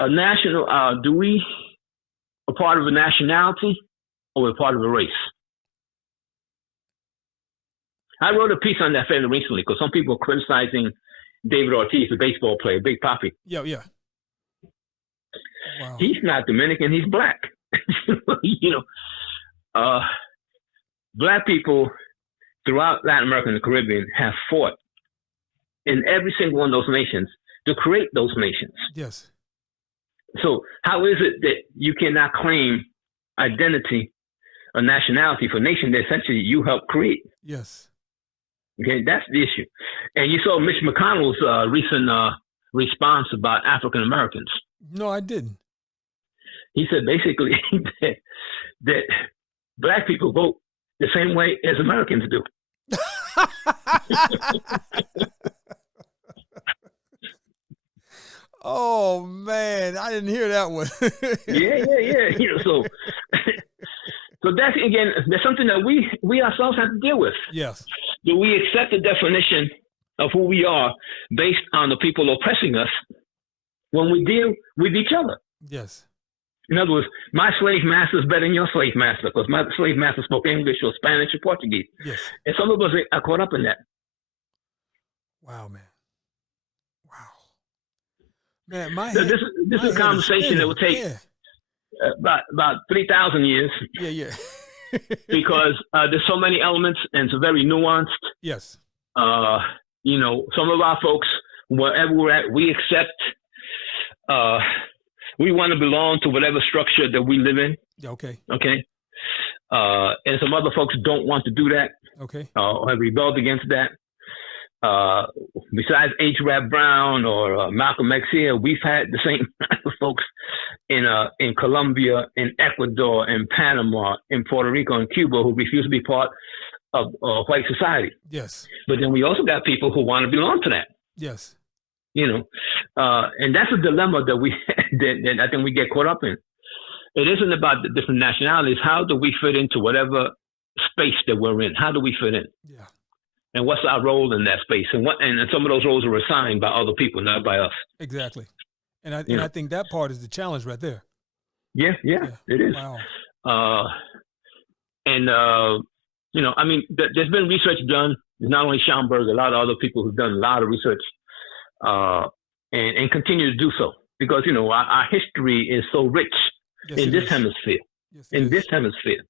national? Do we a part of a nationality or we're part of a race? I wrote a piece on that fairly recently because some people are criticizing David Ortiz, the baseball player, Big Papi. Yeah, yeah. Wow. He's not Dominican, he's Black. You know, Black people throughout Latin America and the Caribbean have fought in every single one of those nations to create those nations. Yes. So how is it that you cannot claim identity or nationality for a nation that essentially you helped create? Yes. Okay, that's the issue. And you saw Mitch McConnell's recent response about African Americans. No, I didn't. He said basically that Black people vote the same way as Americans do. Oh man, I didn't hear that one. yeah. You know, so that's again, that's something that we ourselves have to deal with. Yes. Do we accept the definition of who we are based on the people oppressing us when we deal with each other? Yes. In other words, my slave master is better than your slave master because my slave master spoke English or Spanish or Portuguese. Yes. And some of us are caught up in that. Wow, man. Wow. Man, this is a conversation that will take about 3,000 years. Yeah. Because there's so many elements and it's very nuanced. Yes. You know, some of our folks, wherever we're at, we accept, we want to belong to whatever structure that we live in. Okay. Okay. And some other folks don't want to do that. Okay. Or have rebelled against that. Besides H. Rap Brown or Malcolm X here, we've had the same folks in Colombia, in Ecuador, in Panama, in Puerto Rico, and Cuba who refuse to be part of white society. Yes. But then we also got people who want to belong to that. Yes. You know, and that's a dilemma that that I think we get caught up in. It isn't about the different nationalities. How do we fit into whatever space that we're in? How do we fit in? Yeah. And what's our role in that space? And some of those roles are assigned by other people, not by us. Exactly. And I think that part is the challenge right there. Yeah, it is. Wow. You know, I mean, there's been research done. Not only Schomburg, a lot of other people who've done a lot of research and continue to do so. Because, you know, our history is so rich in this hemisphere. Yes, in this hemisphere.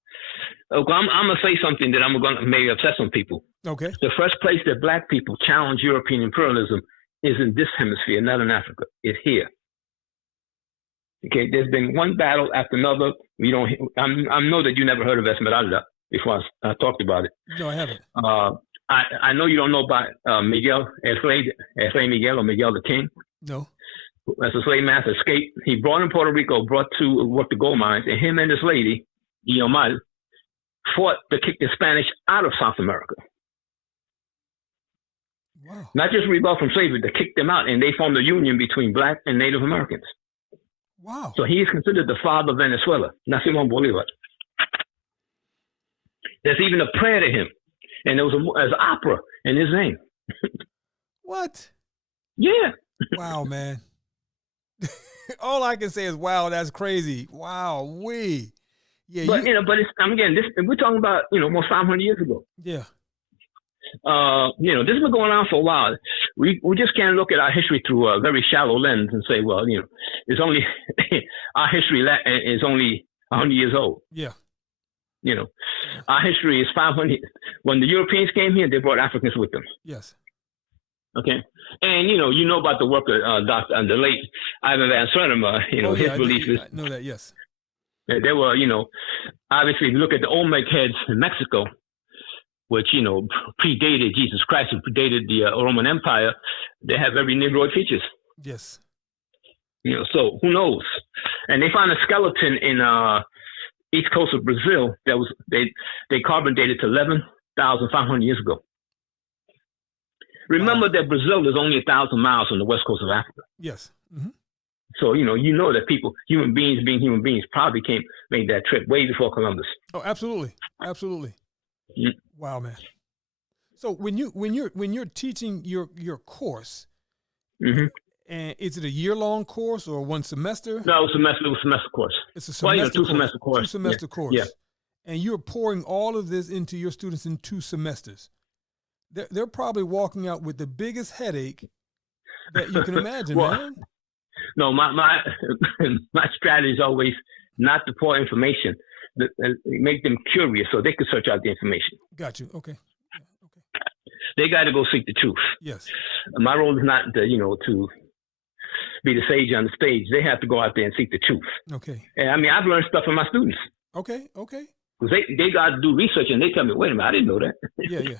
Okay, I'm going to say something that I'm going to maybe upset some people. Okay. The first place that Black people challenge European imperialism is in this hemisphere, not in Africa. It's here. Okay, there's been one battle after another. I know that you never heard of Esmeralda before I talked about it. No, I haven't. I know you don't know about Miguel, El Rey Miguel or Miguel the King. No. As a slave master escaped, he brought in Puerto Rico, worked the gold mines, and him and this lady, Guillomal, fought to kick the Spanish out of South America. Wow. Not just rebel from slavery, to kick them out, and they formed a union between Black and Native Americans. Wow. So he is considered the father of Venezuela, Simón Bolívar. There's even a prayer to him, and there was an opera in his name. What? Yeah. Wow, man. All I can say is, wow, that's crazy. Wow, Yeah. But, but it's, again, we're talking about, almost 500 years ago. Yeah. This has been going on for a while. We just can't look at our history through a very shallow lens and say, well, it's only our history is only 100 years old. Yeah. Our history is 500. When the Europeans came here, they brought Africans with them. Yes. Okay. And, about the work of the late Ivan Van Sertima, his belief is. I know that, yes. They were, obviously, if you look at the Olmec heads in Mexico, which, predated Jesus Christ and predated the Roman Empire, they have very Negroid features. Yes. So who knows? And they found a skeleton in east coast of Brazil that was they carbon dated to 11,500 years ago. Remember that Brazil is only 1,000 miles from the west coast of Africa. Yes. Mm-hmm. So that human beings being human beings, probably made that trip way before Columbus. Oh, absolutely, absolutely. Mm-hmm. Wow, man. So when you're teaching your course, mm-hmm. and is it a year-long course or one semester? No, it was a semester course. It's a semester two semester course. Two semester course. Yeah. And you're pouring all of this into your students in 2 semesters. They're probably walking out with the biggest headache that you can imagine, man. No, my strategy is always not to pour information, make them curious so they can search out the information. Got you. Okay. Yeah, okay. They got to go seek the truth. Yes. My role is not to be the sage on the stage. They have to go out there and seek the truth. Okay. And I've learned stuff from my students. Okay. Okay. Because they got to do research and they tell me, wait a minute, I didn't know that. Yeah.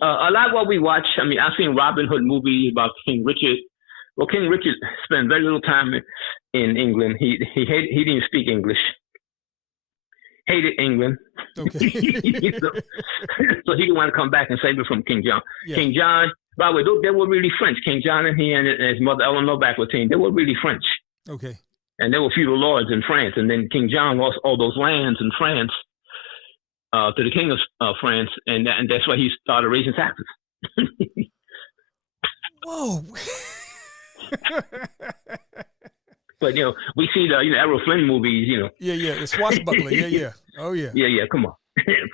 A lot of what we watch. I've seen Robin Hood movies about King Richard. Well, King Richard spent very little time in England. He didn't speak English. Hated England. Okay. So he didn't want to come back and save it from King John. Yeah. King John, by the way, they were really French. King John and he and his mother Eleanor Aquitaine, they were really French. Okay. And they were feudal lords in France. And then King John lost all those lands in France to the King of France, and that's why he started raising taxes. Whoa. But we see the Errol Flynn movies. Yeah, the swashbuckler. Yeah. Oh yeah. Yeah. Come on,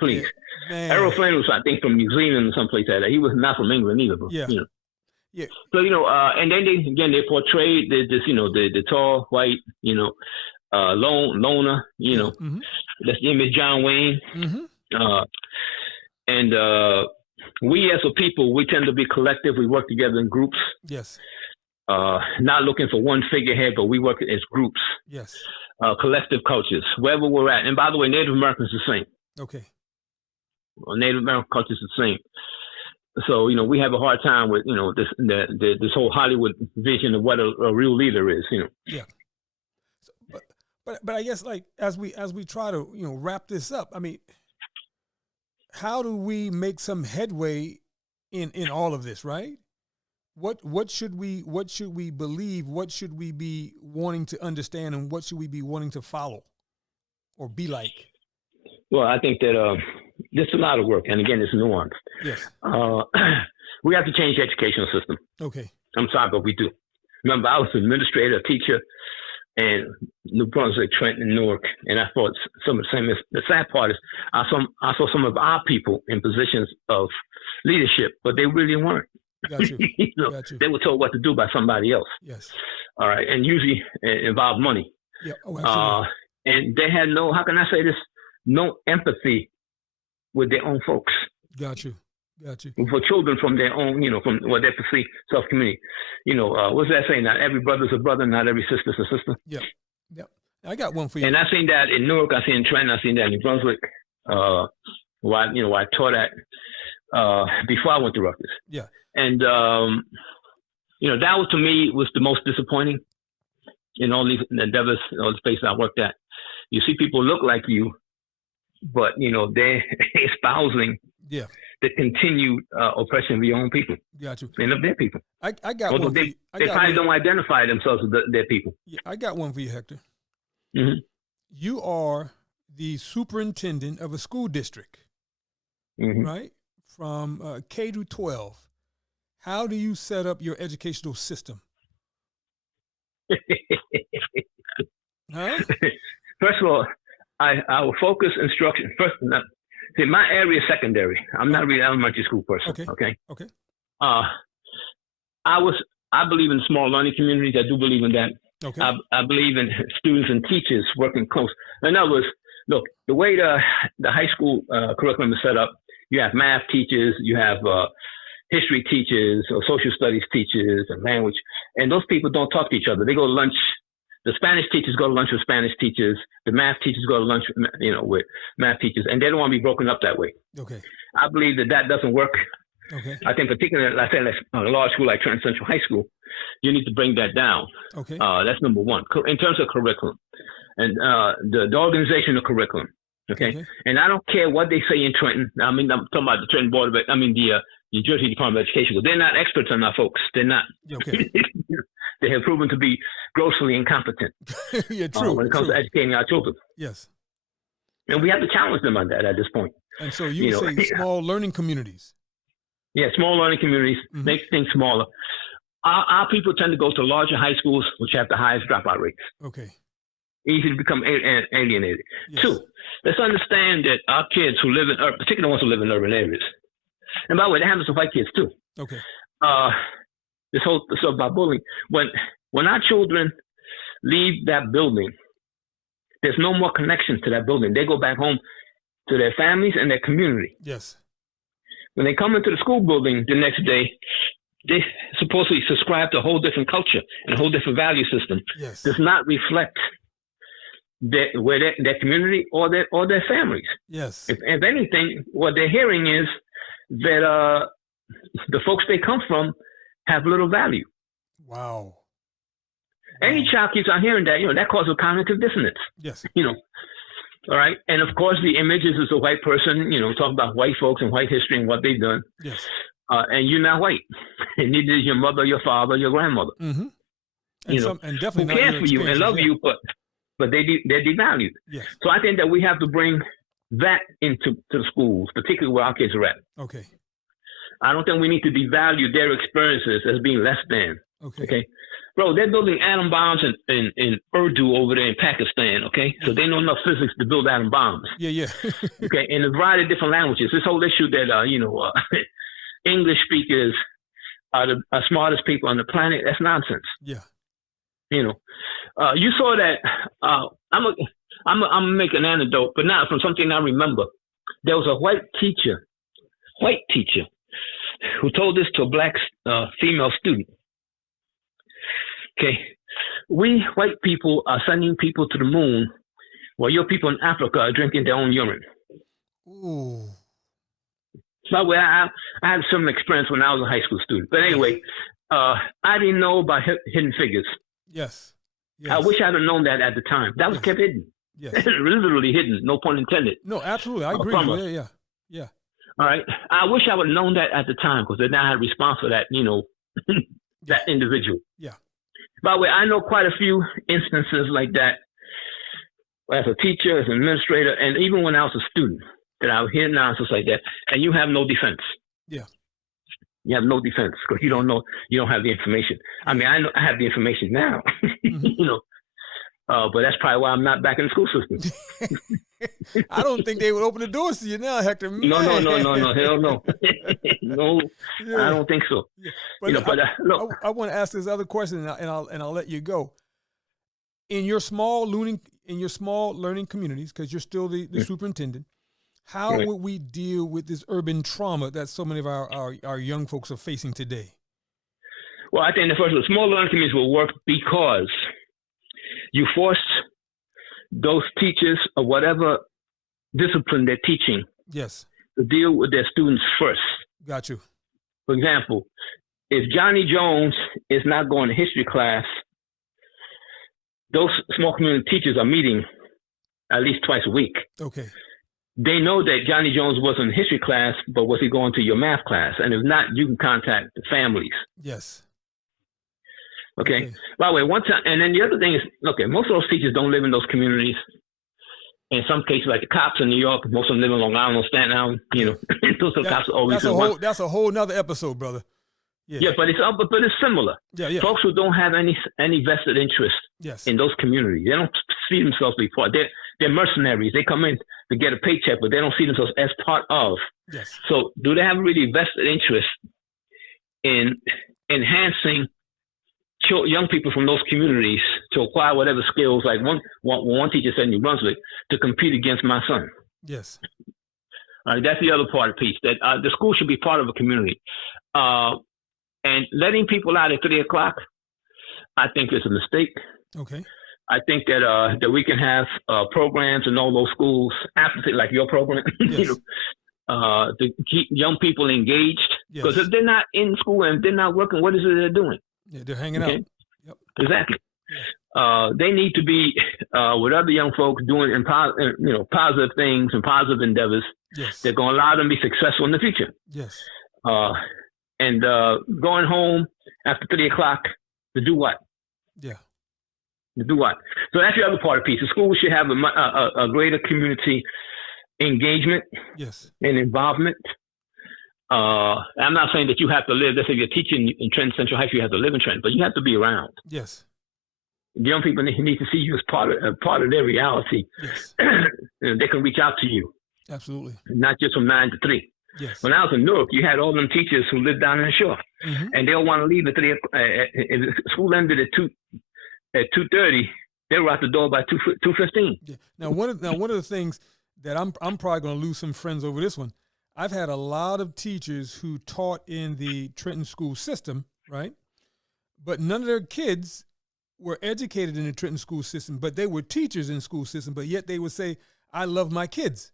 please. Yeah, Errol Flynn was, I think, from New Zealand or someplace like that. He was not from England either. But, yeah. Yeah. So and then they portrayed this the tall white loner Mm-hmm. That's the image John Wayne. Mm-hmm. And we as a people, we tend to be collective. We work together in groups. Yes. Not looking for one figurehead, but we work as groups. Yes. Collective cultures, wherever we're at. And by the way, Native Americans are the same. Okay. Native American culture is the same. So we have a hard time with this whole Hollywood vision of what a real leader is. Yeah. So, but I guess as we try to wrap this up, how do we make some headway in all of this, right? What should we believe? What should we be wanting to understand, and what should we be wanting to follow or be like? Well, I think that there's a lot of work, and again, it's nuanced. Yes. We have to change the educational system. Okay. I'm sorry, but we do. Remember, I was an administrator, a teacher, in New Brunswick, Trenton, and Newark, and I thought some of the same. The sad part is I saw some of our people in positions of leadership, but they really weren't. Got you. Got you. They were told what to do by somebody else. Yes. All right, and usually it involved money. Yeah. Oh, absolutely. And they had no, how can I say this? No empathy with their own folks. Got you. For children from their own, from what they perceive self-community. What's that saying? Not every brother's a brother, not every sister's a sister. Yep. I got one for you. And I've seen that in Newark, I've seen in Trenton, I've seen that in Brunswick. Where I taught at before I went to Rutgers. Yeah. And that was, to me, was the most disappointing in all these endeavors, all the places I worked at. You see people look like you, but they're espousing the continued oppression of your own people. Got you. And of their people. I got one for you. They probably don't identify themselves with their people. Yeah, I got one for you, Hector. Mm-hmm. You are the superintendent of a school district, mm-hmm. right? From K to 12. How do you set up your educational system? Huh? First of all, I will focus instruction. First, See, my area is secondary. I'm not really an elementary school person. Okay. I believe in small learning communities. I do believe in that. Okay. I believe in students and teachers working close. In other words, look, the way the high school curriculum is set up, you have math teachers, you have history teachers, or social studies teachers, and language, and those people don't talk to each other. They go to lunch. The Spanish teachers go to lunch with Spanish teachers. The math teachers go to lunch, with math teachers, and they don't want to be broken up that way. Okay. I believe that doesn't work. Okay. I think particularly, like I said, a large school like Trenton Central High School, you need to bring that down. Okay. That's number one. In terms of curriculum and the organization of curriculum. Okay? And I don't care what they say in Trenton. I mean, I'm talking about the Trenton Board of, the New Jersey Department of Education. They're not experts on our folks. They're not. Okay. They have proven to be grossly incompetent. Yeah, true. When it comes to educating our children. Yes. And we have to challenge them on that at this point. And so you say small learning communities. Yeah, small learning communities, make things smaller. Our people tend to go to larger high schools, which have the highest dropout rates. Okay. Easy to become alienated. Yes. 2, let's understand that our kids who live in, particularly ones who live in urban areas, and by the way, that happens to white kids too. Okay. This whole stuff about bullying. When our children leave that building, there's no more connection to that building. They go back home to their families and their community. Yes. When they come into the school building the next day, they supposedly subscribe to a whole different culture and a whole different value system. Yes. Does not reflect their community or their families. Yes. If anything, what they're hearing is that the folks they come from have little value. Wow. Any child keeps on hearing that, that causes cognitive dissonance. Yes. All right. And of course, the images is a white person, talking about white folks and white history and what they've done. Yes. And you're not white. And neither is your mother, your father, your grandmother. Mm-hmm. And definitely who cares for you and love you, but they're devalued. Yes. So I think that we have to bring that into the schools, particularly where our kids are at. Okay. I don't think we need to devalue their experiences as being less than. Okay. Bro, they're building atom bombs in Urdu over there in Pakistan, okay? So they know enough physics to build atom bombs. Yeah. Okay, in a variety of different languages. This whole issue that, English speakers are the smartest people on the planet, that's nonsense. Yeah. You saw that, I'm gonna make an anecdote, but not from something I remember. There was a white teacher who told this to a black female student. Okay, we white people are sending people to the moon while your people in Africa are drinking their own urine. Ooh. By the way, I had some experience when I was a high school student. But anyway, I didn't know about hidden figures. Yes. I wish I'd have known that at the time. That was kept hidden. Yes. Literally hidden, no pun intended. No, absolutely. I agree. Yeah. All right. I wish I would have known that at the time because then I had a response for that, that individual. Yeah. By the way, I know quite a few instances like that as a teacher, as an administrator, and even when I was a student, that I would hear nonsense like that, and you have no defense. Yeah. You have no defense because you don't know, you don't have the information. I mean, I have the information now, but that's probably why I'm not back in the school system. I don't think they would open the doors to you now, Hector. Man. No, hell no. No, yeah. I don't think so. Yeah. But, look, I want to ask this other question, and I'll let you go. In your small learning communities, because you're still the superintendent, how would we deal with this urban trauma that so many of our young folks are facing today? Well, I think the small learning communities will work because you force those teachers of whatever discipline they're teaching yes, to deal with their students first. Got you. For example, if Johnny Jones is not going to history class, those small community teachers are meeting at least twice a week. Okay. They know that Johnny Jones wasn't in history class, but was he going to your math class? And if not, you can contact the families. Yes. Okay. By the way, one time, and then the other thing is, most of those teachers don't live in those communities. In some cases, like the cops in New York, most of them live in Long Island, Staten Island. Those cops are always that's a whole nother episode, brother. Yeah, but it's similar. Yeah. Folks who don't have any vested interest yes. in those communities, they don't see themselves before. they're mercenaries. They come in to get a paycheck, but they don't see themselves as part of. Yes. So do they have a really vested interest in enhancing young people from those communities to acquire whatever skills, like one teacher said in New Brunswick, to compete against my son? Yes. That's the other part of the piece, that the school should be part of a community. And letting people out at 3 o'clock, I think is a mistake. Okay. I think that we can have programs in all those schools after, like your program, Yes. To keep young people engaged. Because Yes. if they're not in school and they're not working, what is it they're doing? Yeah, they're hanging out. Yep. Exactly. They need to be with other young folks doing positive things and positive endeavors. Yes. They're going to allow them to be successful in the future. Yes. And going home after 3 o'clock to do what? Yeah. To do what? So that's the other part of the piece. The school should have a greater community engagement. Yes. And involvement. I'm not saying that you have to live. Let's say you're teaching in Trenton Central High School, you have to live in Trenton, but you have to be around. Yes. Young people need to see you as part of their reality. Yes. They can reach out to you. Absolutely. Not just from 9 to 3. Yes. When I was in Newark, you had all them teachers who lived down on the shore, and they'll want to leave at 3. If school ended at 2:30, they were out the door by 2:15. Yeah. Now one of the things that I'm probably going to lose some friends over this one. I've had a lot of teachers who taught in the Trenton school system, right? But none of their kids were educated in the Trenton school system, but they were teachers in school system, but yet they would say, I love my kids.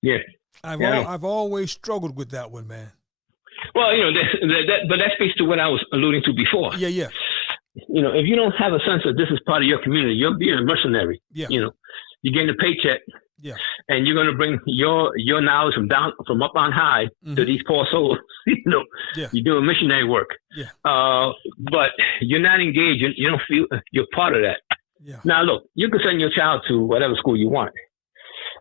Yeah. I've always struggled with that one, man. Well, but that speaks to what I was alluding to before. Yeah, yeah. If you don't have a sense that this is part of your community, you're being a mercenary. Yeah. You're getting a paycheck. Yeah. And you're going to bring your knowledge from up on high to these poor souls. Yeah. You're doing missionary work. Yeah. But you're not engaged. You don't feel you're part of that. Yeah. Now, look, you can send your child to whatever school you want.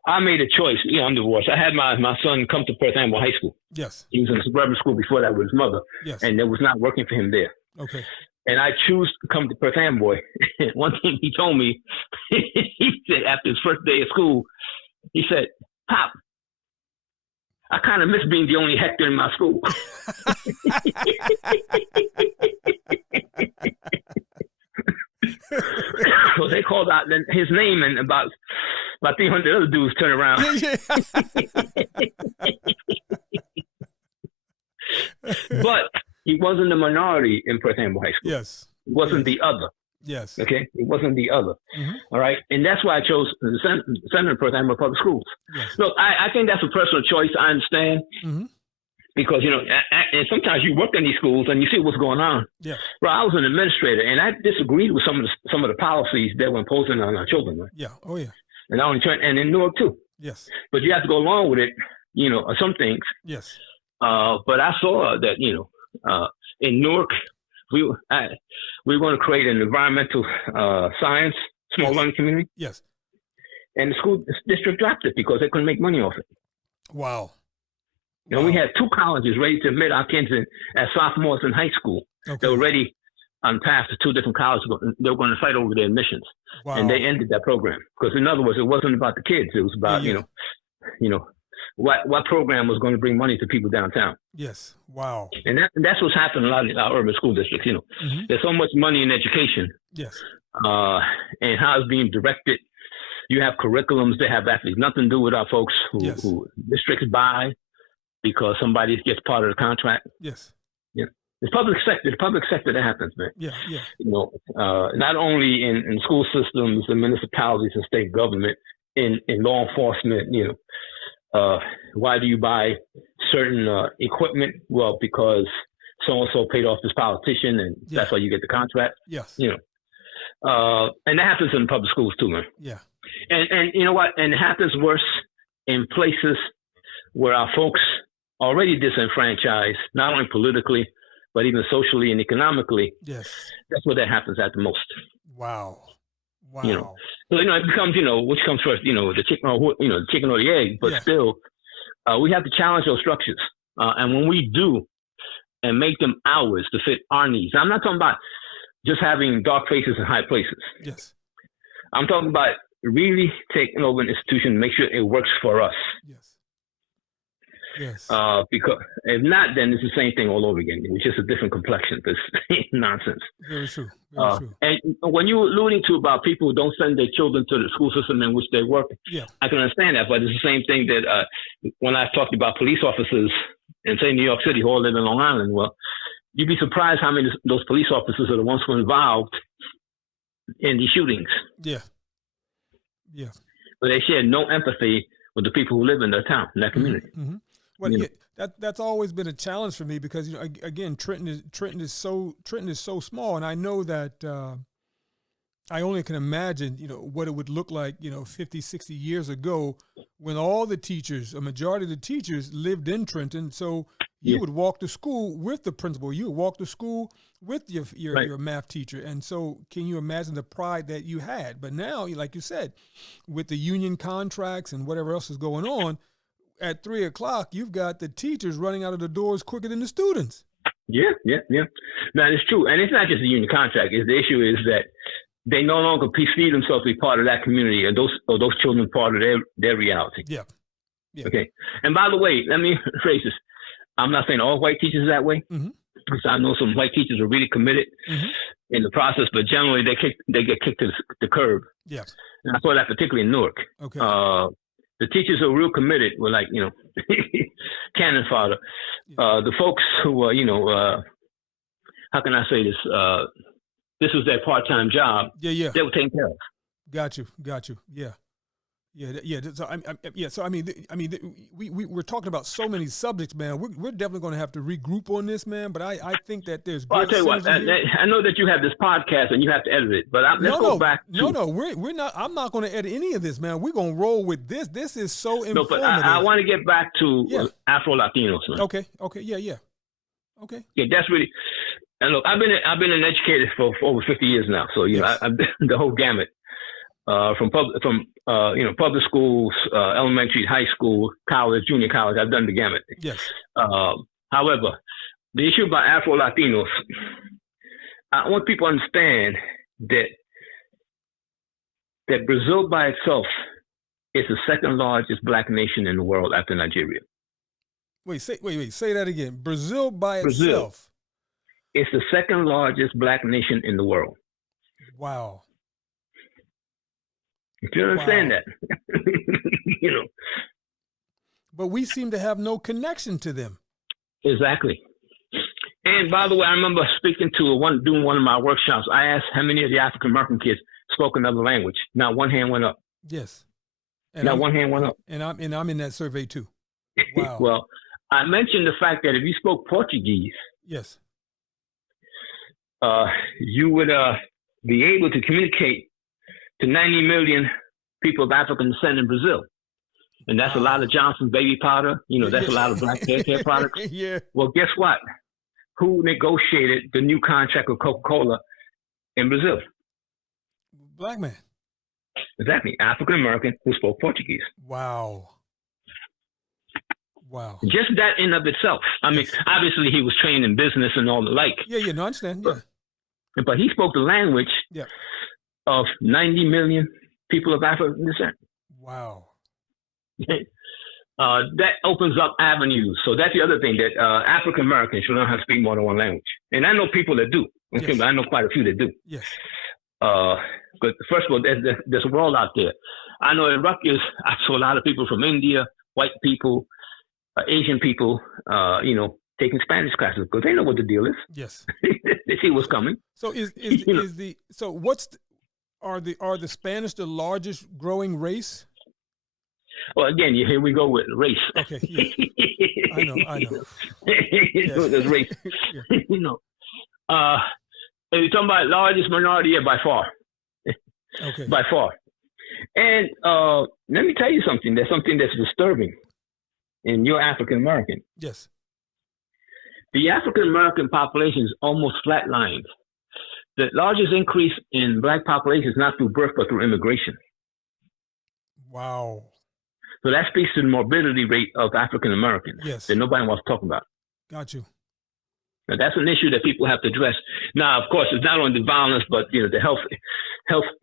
I made a choice. I'm divorced. I had my son come to Perth Amboy High School. Yes. He was in a suburban school before that with his mother. Yes. And it was not working for him there. Okay. And I choose to come to Perth Amboy. One thing he told me, he said after his first day of school, he said, Pop, I kind of miss being the only Hector in my school. So they called out his name, and about 300 other dudes turned around. But he wasn't a minority in Perth Amboy High School. Yes. He wasn't the other. Yes. Okay? It wasn't the other. All right? And that's why I chose the Center in Perth Amboy Public Schools. Yes. Look, I think that's a personal choice. I understand. Because, and sometimes you work in these schools and you see what's going on. Yeah. Well, I was an administrator, and I disagreed with some of the policies that were imposing on our children. Right? Yeah. Oh, yeah. And not only Trenton, and in Newark, too. Yes. But you have to go along with it, some things. Yes. But I saw that, in Newark, we were going to create an environmental science small learning community. Yes. And the school district dropped it because they couldn't make money off it. Wow. We had 2 colleges ready to admit our kids as sophomores in high school. Okay. They were ready on path to 2 different colleges. They were going to fight over their admissions. Wow. And they ended that program. Because in other words, it wasn't about the kids. It was about, what program was going to bring money to people downtown. Yes. Wow. And that's what's happened in a lot of our urban school districts. There's so much money in education. Yes. And how it's being directed. You have curriculums that have actually nothing to do with our folks who districts buy because somebody gets part of the contract. Yes. Yeah. It's public sector that happens, man. Yeah. Yeah. Not only in school systems and municipalities and state government, in law enforcement, why do you buy certain equipment? Well, because so-and-so paid off this politician, and that's why you get the contract. Yes. And that happens in public schools too, man. Yeah. And you know what? And it happens worse in places where our folks already disenfranchised, not only politically, but even socially and economically. Yes. That's where that happens at the most. Wow. Wow. So it becomes which comes first, the chicken or the chicken or the egg. But still, we have to challenge those structures, and when we do, and make them ours to fit our needs. I'm not talking about just having dark faces in high places. Yes. I'm talking about really taking over an institution, make sure it works for us. Yes. Yes. Because if not, then it's the same thing all over again. It's just a different complexion. It's nonsense. Very true. Very true. And when you were alluding to about people who don't send their children to the school system in which they work, yeah, I can understand that. But it's the same thing that when I talked about police officers in, say, New York City who all live in Long Island, well, you'd be surprised how many of those police officers are the ones who are involved in these shootings. Yeah. Yeah. But they share no empathy with the people who live in their town, in that community. Mm-hmm. Well, yeah, that's always been a challenge for me because, you know, again, Trenton is so small, and I know that I only can imagine, you know, what it would look like, you know, 50, 60 years ago when all the teachers, a majority of the teachers lived in Trenton. So you would walk to school with the principal. You would walk to school with your math teacher. And so can you imagine the pride that you had? But now, like you said, with the union contracts and whatever else is going on, at 3 o'clock, you've got the teachers running out of the doors quicker than the students. Yeah. That is true. And it's not just the union contract. The issue is that they no longer perceive themselves to be part of that community, and those children part of their reality. Yeah. Okay. And by the way, let me phrase this. I'm not saying all white teachers are that way. Mm-hmm. Because I know some white teachers are really committed in the process, but generally they get kicked to the curb. Yeah. And I saw that particularly in Newark. Okay. The teachers who are real committed were like, you know, cannon fodder. The folks who were, you know, how can I say this? This was their part-time job. Yeah. They were taken care of. Got you. Yeah. So I mean, we're talking about so many subjects, man. We're definitely going to have to regroup on this, man. But I think that there's. Well, I'll tell you what. I know that you have this podcast and you have to edit it, but let's go back. We're not. I'm not going to edit any of this, man. We're going to roll with this. This is so informative. No, but I want to get back to Afro Latinos, man. Okay. Yeah. Okay. Yeah, that's really. And look, I've been an educator for over 50 years now, so you know I've been the whole gamut. From public schools, elementary, high school, college, junior college. I've done the gamut. Yes. However, the issue about Afro Latinos, I want people to understand that Brazil by itself is the second largest black nation in the world after Nigeria. Wait, say that again. Brazil by itself. It's the second largest black nation in the world. Wow. If you understand that, you know. But we seem to have no connection to them. Exactly. And by the way, I remember speaking to doing one of my workshops. I asked how many of the African American kids spoke another language. Now one hand went up. Yes. And one hand went up. And I'm in that survey too. Wow. Well, I mentioned the fact that if you spoke Portuguese, yes, you would be able to communicate to 90 million people of African descent in Brazil. And that's a lot of Johnson's baby powder. You know, that's a lot of black hair care products. Yeah. Well, guess what? Who negotiated the new contract with Coca-Cola in Brazil? Black man. Exactly. African American who spoke Portuguese. Wow. Just that in of itself. I mean, obviously he was trained in business and all the like. Yeah, no, I understand. Yeah. But he spoke the language of 90 million people of African descent. Wow. That opens up avenues. So that's the other thing, that African Americans should learn how to speak more than one language. And I know people that do. Okay, but I know quite a few that do. Yes. But first of all, there's a world out there. I know at Rutgers, I saw a lot of people from India, white people, Asian people, taking Spanish classes because they know what the deal is. Yes. They see what's coming. So are the Spanish the largest growing race? Well, again, here we go with race. Okay. Yeah. I know. There's race. You know. If you're talking about largest minority, by far. Okay. By far. And let me tell you something. There's something that's disturbing in your African American. Yes. The African American population is almost flatlined. The largest increase in black population is not through birth, but through immigration. Wow. So that speaks to the morbidity rate of African Americans that nobody wants to talk about. Got you. Now, that's an issue that people have to address. Now, of course, it's not only the violence, but the health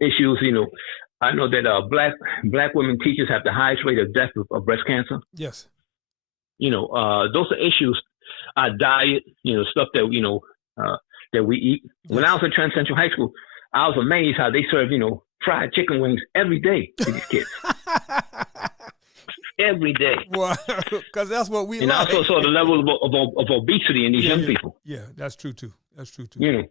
issues. I know that black women teachers have the highest rate of death of breast cancer. Yes. Those are issues. Our diet, stuff that that we eat. Yes. When I was at Trenton Central High School, I was amazed how they serve fried chicken wings every day to these kids. Every day. Well, because that's what we and like. And I also saw the level of obesity in these young people. Yeah, that's true too. Yeah.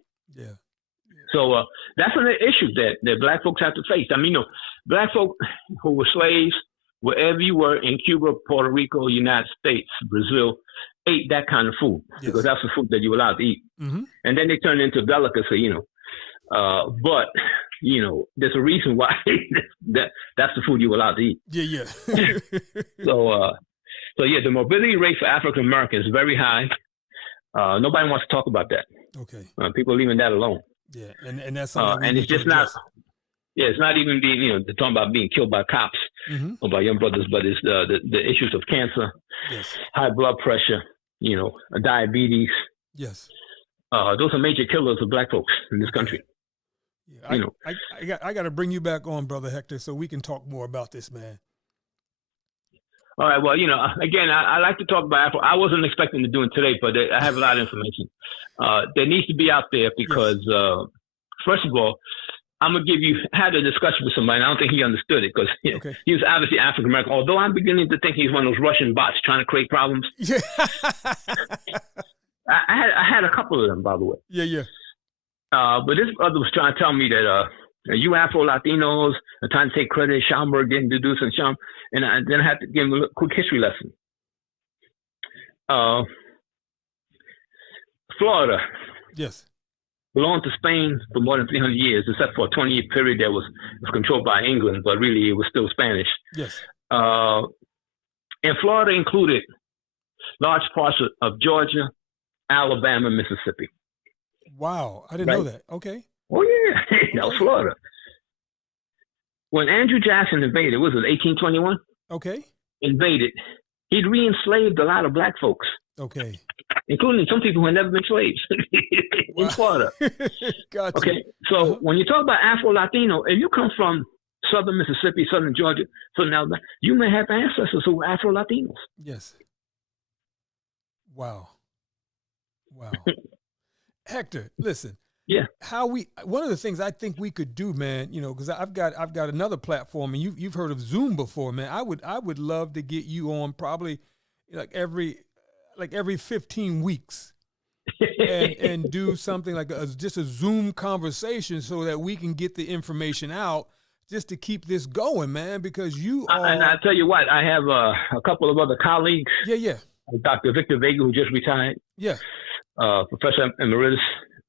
So that's an issue that black folks have to face. I mean, black folk who were slaves, wherever you were in Cuba, Puerto Rico, United States, Brazil, ate that kind of food because that's the food that you're allowed to eat. Mm-hmm. And then they turned into delicacy, but there's a reason why that's the food you're allowed to eat. Yeah. So the morbidity rate for African Americans is very high. Nobody wants to talk about that. Okay. People are leaving that alone. Yeah, and that's something. And it's just not. Yeah, it's not even being they're talking about being killed by cops or by young brothers, but it's the issues of cancer, high blood pressure, diabetes. Yes. Those are major killers of black folks in this country. Yeah, I got to bring you back on, Brother Hector, so we can talk more about this, man. All right. Well, again, I like to talk about Afro. I wasn't expecting to do it today, but I have a lot of information that needs to be out there because, first of all, I'm going to had a discussion with somebody. I don't think he understood it because he was obviously African American, although I'm beginning to think he's one of those Russian bots trying to create problems. Yeah. I had a couple of them, by the way. Yeah. But this other was trying to tell me that you Afro-Latinos are trying to take credit. Schomburg didn't do this and Schom. And then I had to give him a quick history lesson. Florida. Yes. Belonged to Spain for more than 300 years, except for a 20-year period that was controlled by England, but really it was still Spanish. Yes. And Florida included large parts of Georgia, Alabama, Mississippi. Wow, I didn't know that. Okay. Oh, yeah. That was Florida. When Andrew Jackson invaded, was it 1821? Okay. Invaded, he'd re-enslaved a lot of black folks. Okay. Including some people who had never been slaves in Florida. Gotcha. Okay, so when you talk about Afro-Latino, if you come from southern Mississippi, southern Georgia, southern Alabama, you may have ancestors who were Afro-Latinos. Yes. Wow. Hector, listen. Yeah. One of the things I think we could do, man, because I've got another platform, and you've heard of Zoom before, man. I would love to get you on probably like every 15 weeks and do something like just a Zoom conversation so that we can get the information out just to keep this going, man, because you are... And I'll tell you what, I have a couple of other colleagues. Yeah. Dr. Victor Vega, who just retired. Yeah. Professor Emeritus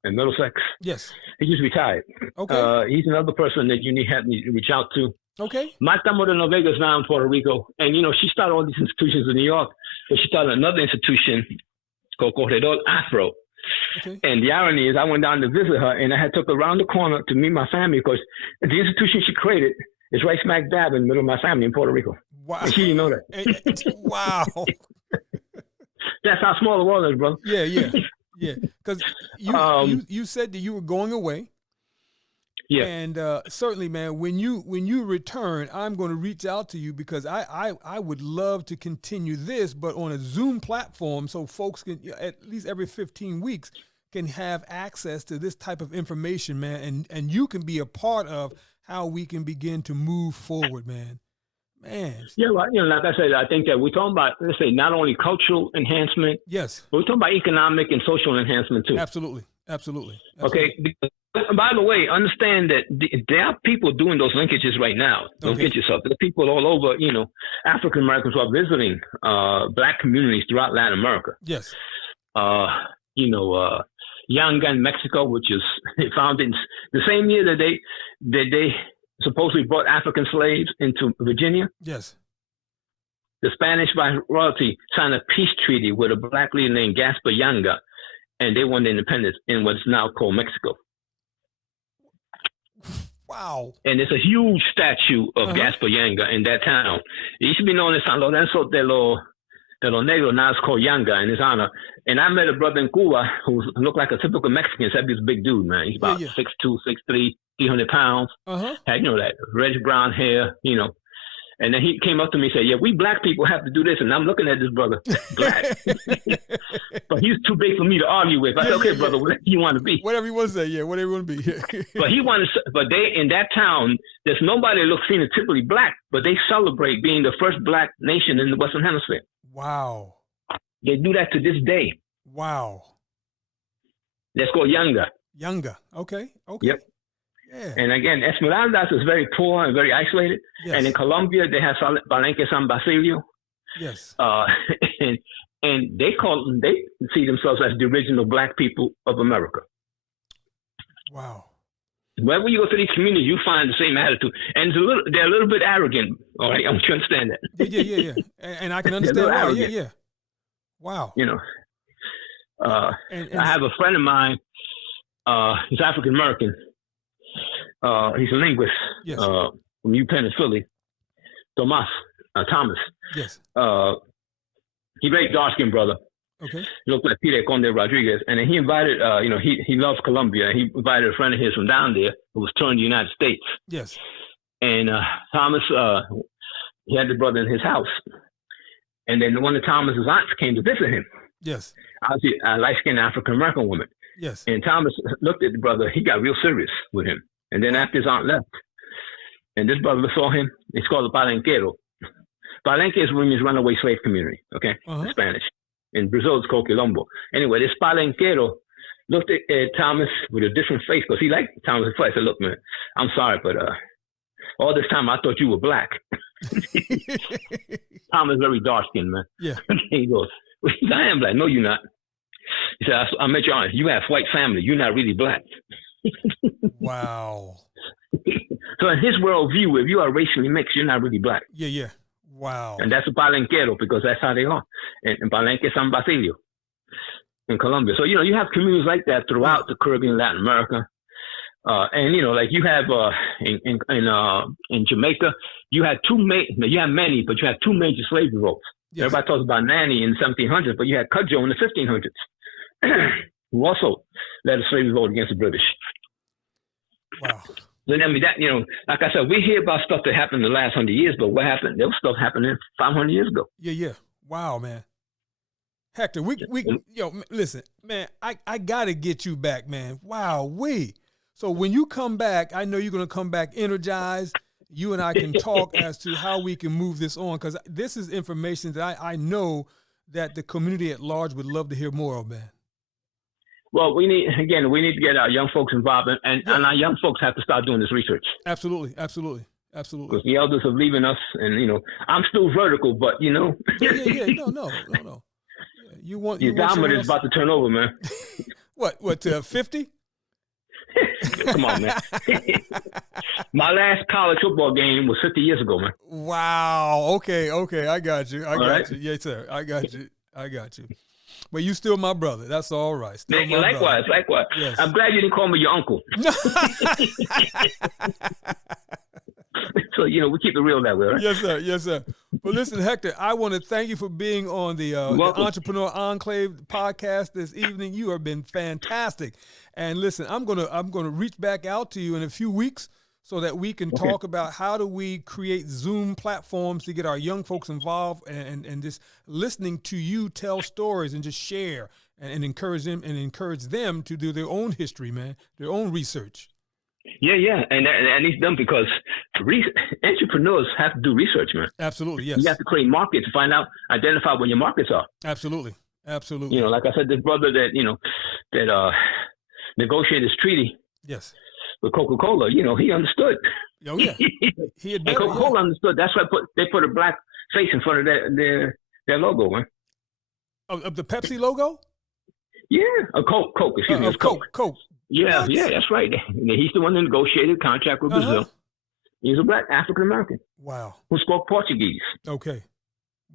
in Middlesex. Yes. He just retired. Okay. He's another person that you have to reach out to. Okay. Marta Moreno Vega is now in Puerto Rico. And, she started all these institutions in New York, but she started another institution called Historiador Afro. Okay. And the irony is I went down to visit her, and I took her around the corner to meet my family because the institution she created is right smack dab in the middle of my family in Puerto Rico. Wow. And she didn't know that. Wow. That's how small the world is, bro. Yeah. Because you said that you were going away. Yeah. And certainly, man, when you return, I'm going to reach out to you because I would love to continue this, but on a Zoom platform so folks can, at least every 15 weeks, can have access to this type of information, man, and you can be a part of how we can begin to move forward, man. Yeah, well, like I said, I think that we're talking about, let's say, not only cultural enhancement, yes, but we're talking about economic and social enhancement too. Absolutely. Okay. By the way, understand that there are people doing those linkages right now. Don't get yourself. There are people all over, African Americans who are visiting black communities throughout Latin America. Yes. Yanga in Mexico, which is founded the same year that they supposedly brought African slaves into Virginia. Yes. The Spanish royalty signed a peace treaty with a black leader named Gaspar Yanga, and they won independence in what's now called Mexico. Wow. And there's a huge statue of Gaspar Yanga in that town. It used to be known as San Lorenzo de los Negros, now it's called Yanga in his honor. And I met a brother in Cuba who looked like a typical Mexican, except he's a big dude, man. He's about 6'2", 6'3", 300 pounds, had, you know, that reddish brown hair, you know. And then he came up to me and said, yeah, we black people have to do this. And I'm looking at this brother, black. But he was too big for me to argue with. I said, okay, brother, whatever you want to be. Whatever you want to say, yeah, whatever you want to be. But they, in that town, there's nobody that looks phenotypically black, but they celebrate being the first black nation in the Western Hemisphere. Wow. They do that to this day. Wow. Let's go younger. Younger. Okay. Yep. Yeah. And again, Esmeraldas is very poor and very isolated. Yes. And in Colombia, they have Palenque San Basilio. Yes. And they see themselves as the original black people of America. Wow. Wherever you go to these communities, you find the same attitude. And they're a little bit arrogant. All right, I want you to understand that. Yeah. And I can understand why. Yeah. Wow. You know, I have a friend of mine. He's African American. He's a linguist. Yes. From UPenn in Philly. Thomas. Yes. He very dark-skinned brother. Okay. He looked like Peter Conde Rodriguez. And then he invited, he loves Colombia. He invited a friend of his from down there who was touring the United States. Yes. And Thomas, he had the brother in his house. And then one of Thomas's aunts came to visit him. Yes. A light-skinned African-American woman. Yes. And Thomas looked at the brother. He got real serious with him. And then after his aunt left, and this brother saw him, it's called a palenquero. Palenque is women's runaway slave community, okay? In Spanish. In Brazil, it's called quilombo. Anyway, this palenquero looked at Thomas with a different face because he liked Thomas' face. I said, look, man, I'm sorry, but all this time I thought you were black. Thomas is very dark-skinned, man. Yeah. He goes, I am black. No, you're not. He said, I met your aunt. You have white family. You're not really black. Wow. So in his worldview, if you are racially mixed, you're not really black. Yeah. Wow. And that's a palenquero because that's how they are. And Palenque San Basilio in Colombia. So, you know, you have communities like that throughout the Caribbean, Latin America. And, you know, like you have in Jamaica, you had you have many, but you had two major slave revolts. Yes. Everybody talks about Nanny in the 1700s, but you had Cudjoe in the 1500s, who also led a slave revolt against the British. Wow. So, I mean, that, you know, like I said, we hear about stuff that happened in the last 100 years, but what happened? There was stuff happening 500 years ago. Yeah. Wow, man. Hector, listen, man, I got to get you back, man. Wow, So when you come back, I know you're going to come back energized. You and I can talk as to how we can move this on, because this is information that I know that the community at large would love to hear more of, man. Well, we need to get our young folks involved, and our young folks have to start doing this research. Absolutely. Because the elders are leaving us, and, you know, I'm still vertical, but, you know. Yeah. No. Your dominant is about to turn over, man. What, 50? Come on, man. My last college football game was 50 years ago, man. Wow. Okay. I got you. You. Yes, sir. I got you. But you still my brother. That's all right. Still my likewise. Yes. I'm glad you didn't call me your uncle. So, you know, we keep it real that way, right? Yes, sir. But listen, Hector, I want to thank you for being on the Entrepreneur Enclave podcast this evening. You have been fantastic. And listen, I'm gonna reach back out to you in a few weeks so that we can talk about how do we create Zoom platforms to get our young folks involved and just listening to you tell stories and just share and encourage them to do their own history, man, their own research. Yeah, and it's done because entrepreneurs have to do research, man. Absolutely, yes. You have to create markets, identify where your markets are. Absolutely. You know, like I said, this brother that negotiated this treaty. Yes. With Coca-Cola, you know, he understood. Oh yeah, he had. And Coca-Cola understood. That's why they put a black face in front of their logo, man. Of the Pepsi logo. Yeah, Coke. Excuse me, Coke. Yeah, that's right. He's the one that negotiated a contract with Brazil. He's a black African American. Wow. Who spoke Portuguese. Okay.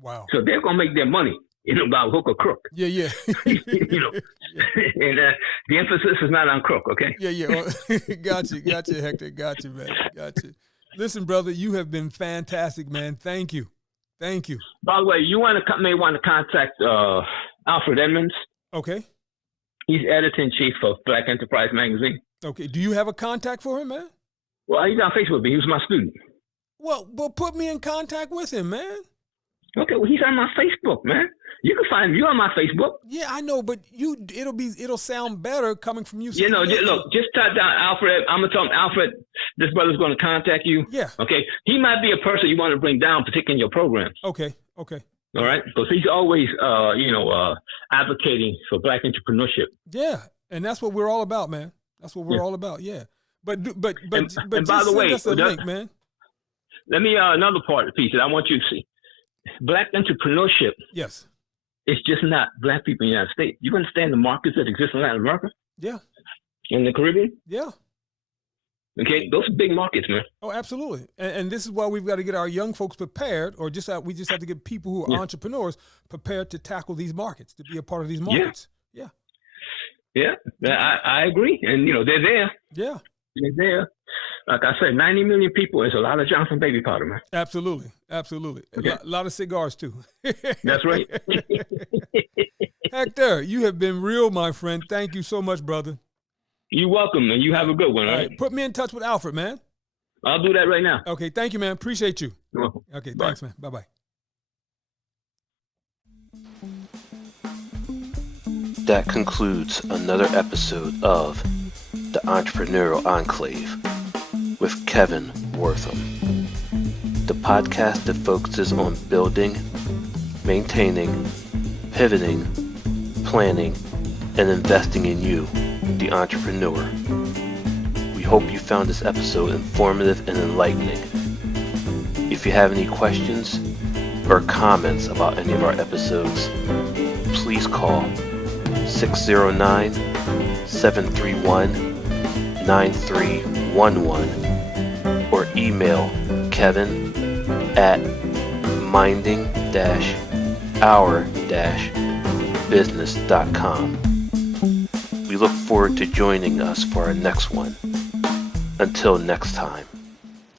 Wow. So they're gonna make their money, you know, about hook or crook. Yeah. You know, and the emphasis is not on crook. Okay. Yeah. Well, got you, Hector. Got you, man. Got you. Listen, brother, you have been fantastic, man. Thank you. By the way, you may want to contact Alfred Edmonds. Okay. He's editor-in-chief of Black Enterprise magazine. Okay. Do you have a contact for him, man? Well, he's on Facebook, but he was my student. Well, put me in contact with him, man. Okay, well, he's on my Facebook, man. You can find you on my Facebook. Yeah, I know, but it'll sound better coming from you. You know, look, just type down Alfred. I'm gonna tell him, Alfred, this brother's gonna contact you. Yeah. Okay. He might be a person you want to bring down, particularly in your program. Okay. All right, because he's always, advocating for Black entrepreneurship. Yeah, and that's what we're all about, man. That's what we're all about. Yeah. But and by the way, that's a link, man. Let me another part of the piece that I want you to see. Black entrepreneurship. Yes. It's just not Black people in the United States. You understand the markets that exist in Latin America? Yeah. In the Caribbean? Yeah. Okay, those are big markets, man. Oh, absolutely. And this is why we've got to get our young folks prepared, or we just have to get people who are entrepreneurs prepared to tackle these markets, to be a part of these markets. Yeah. Yeah, I agree. And, they're there. Yeah. They're there. Like I said, 90 million people is a lot of Johnson baby powder, man. Absolutely. Okay. A lot of cigars, too. That's right. Hector, you have been real, my friend. Thank you so much, brother. You're welcome, and you have a good one, all right? Put me in touch with Alfred, man. I'll do that right now. Okay, thank you, man. Appreciate you. You're welcome. Okay, Bye. thanks, man. Bye-bye. That concludes another episode of The Entrepreneurial Enclave with Kevin Wortham, the podcast that focuses on building, maintaining, pivoting, planning, and investing in you, the entrepreneur. We hope you found this episode informative and enlightening. If you have any questions or comments about any of our episodes, please call 609-731-9311 or email kevin@minding-our-business.com. We look forward to joining us for our next one. Until next time.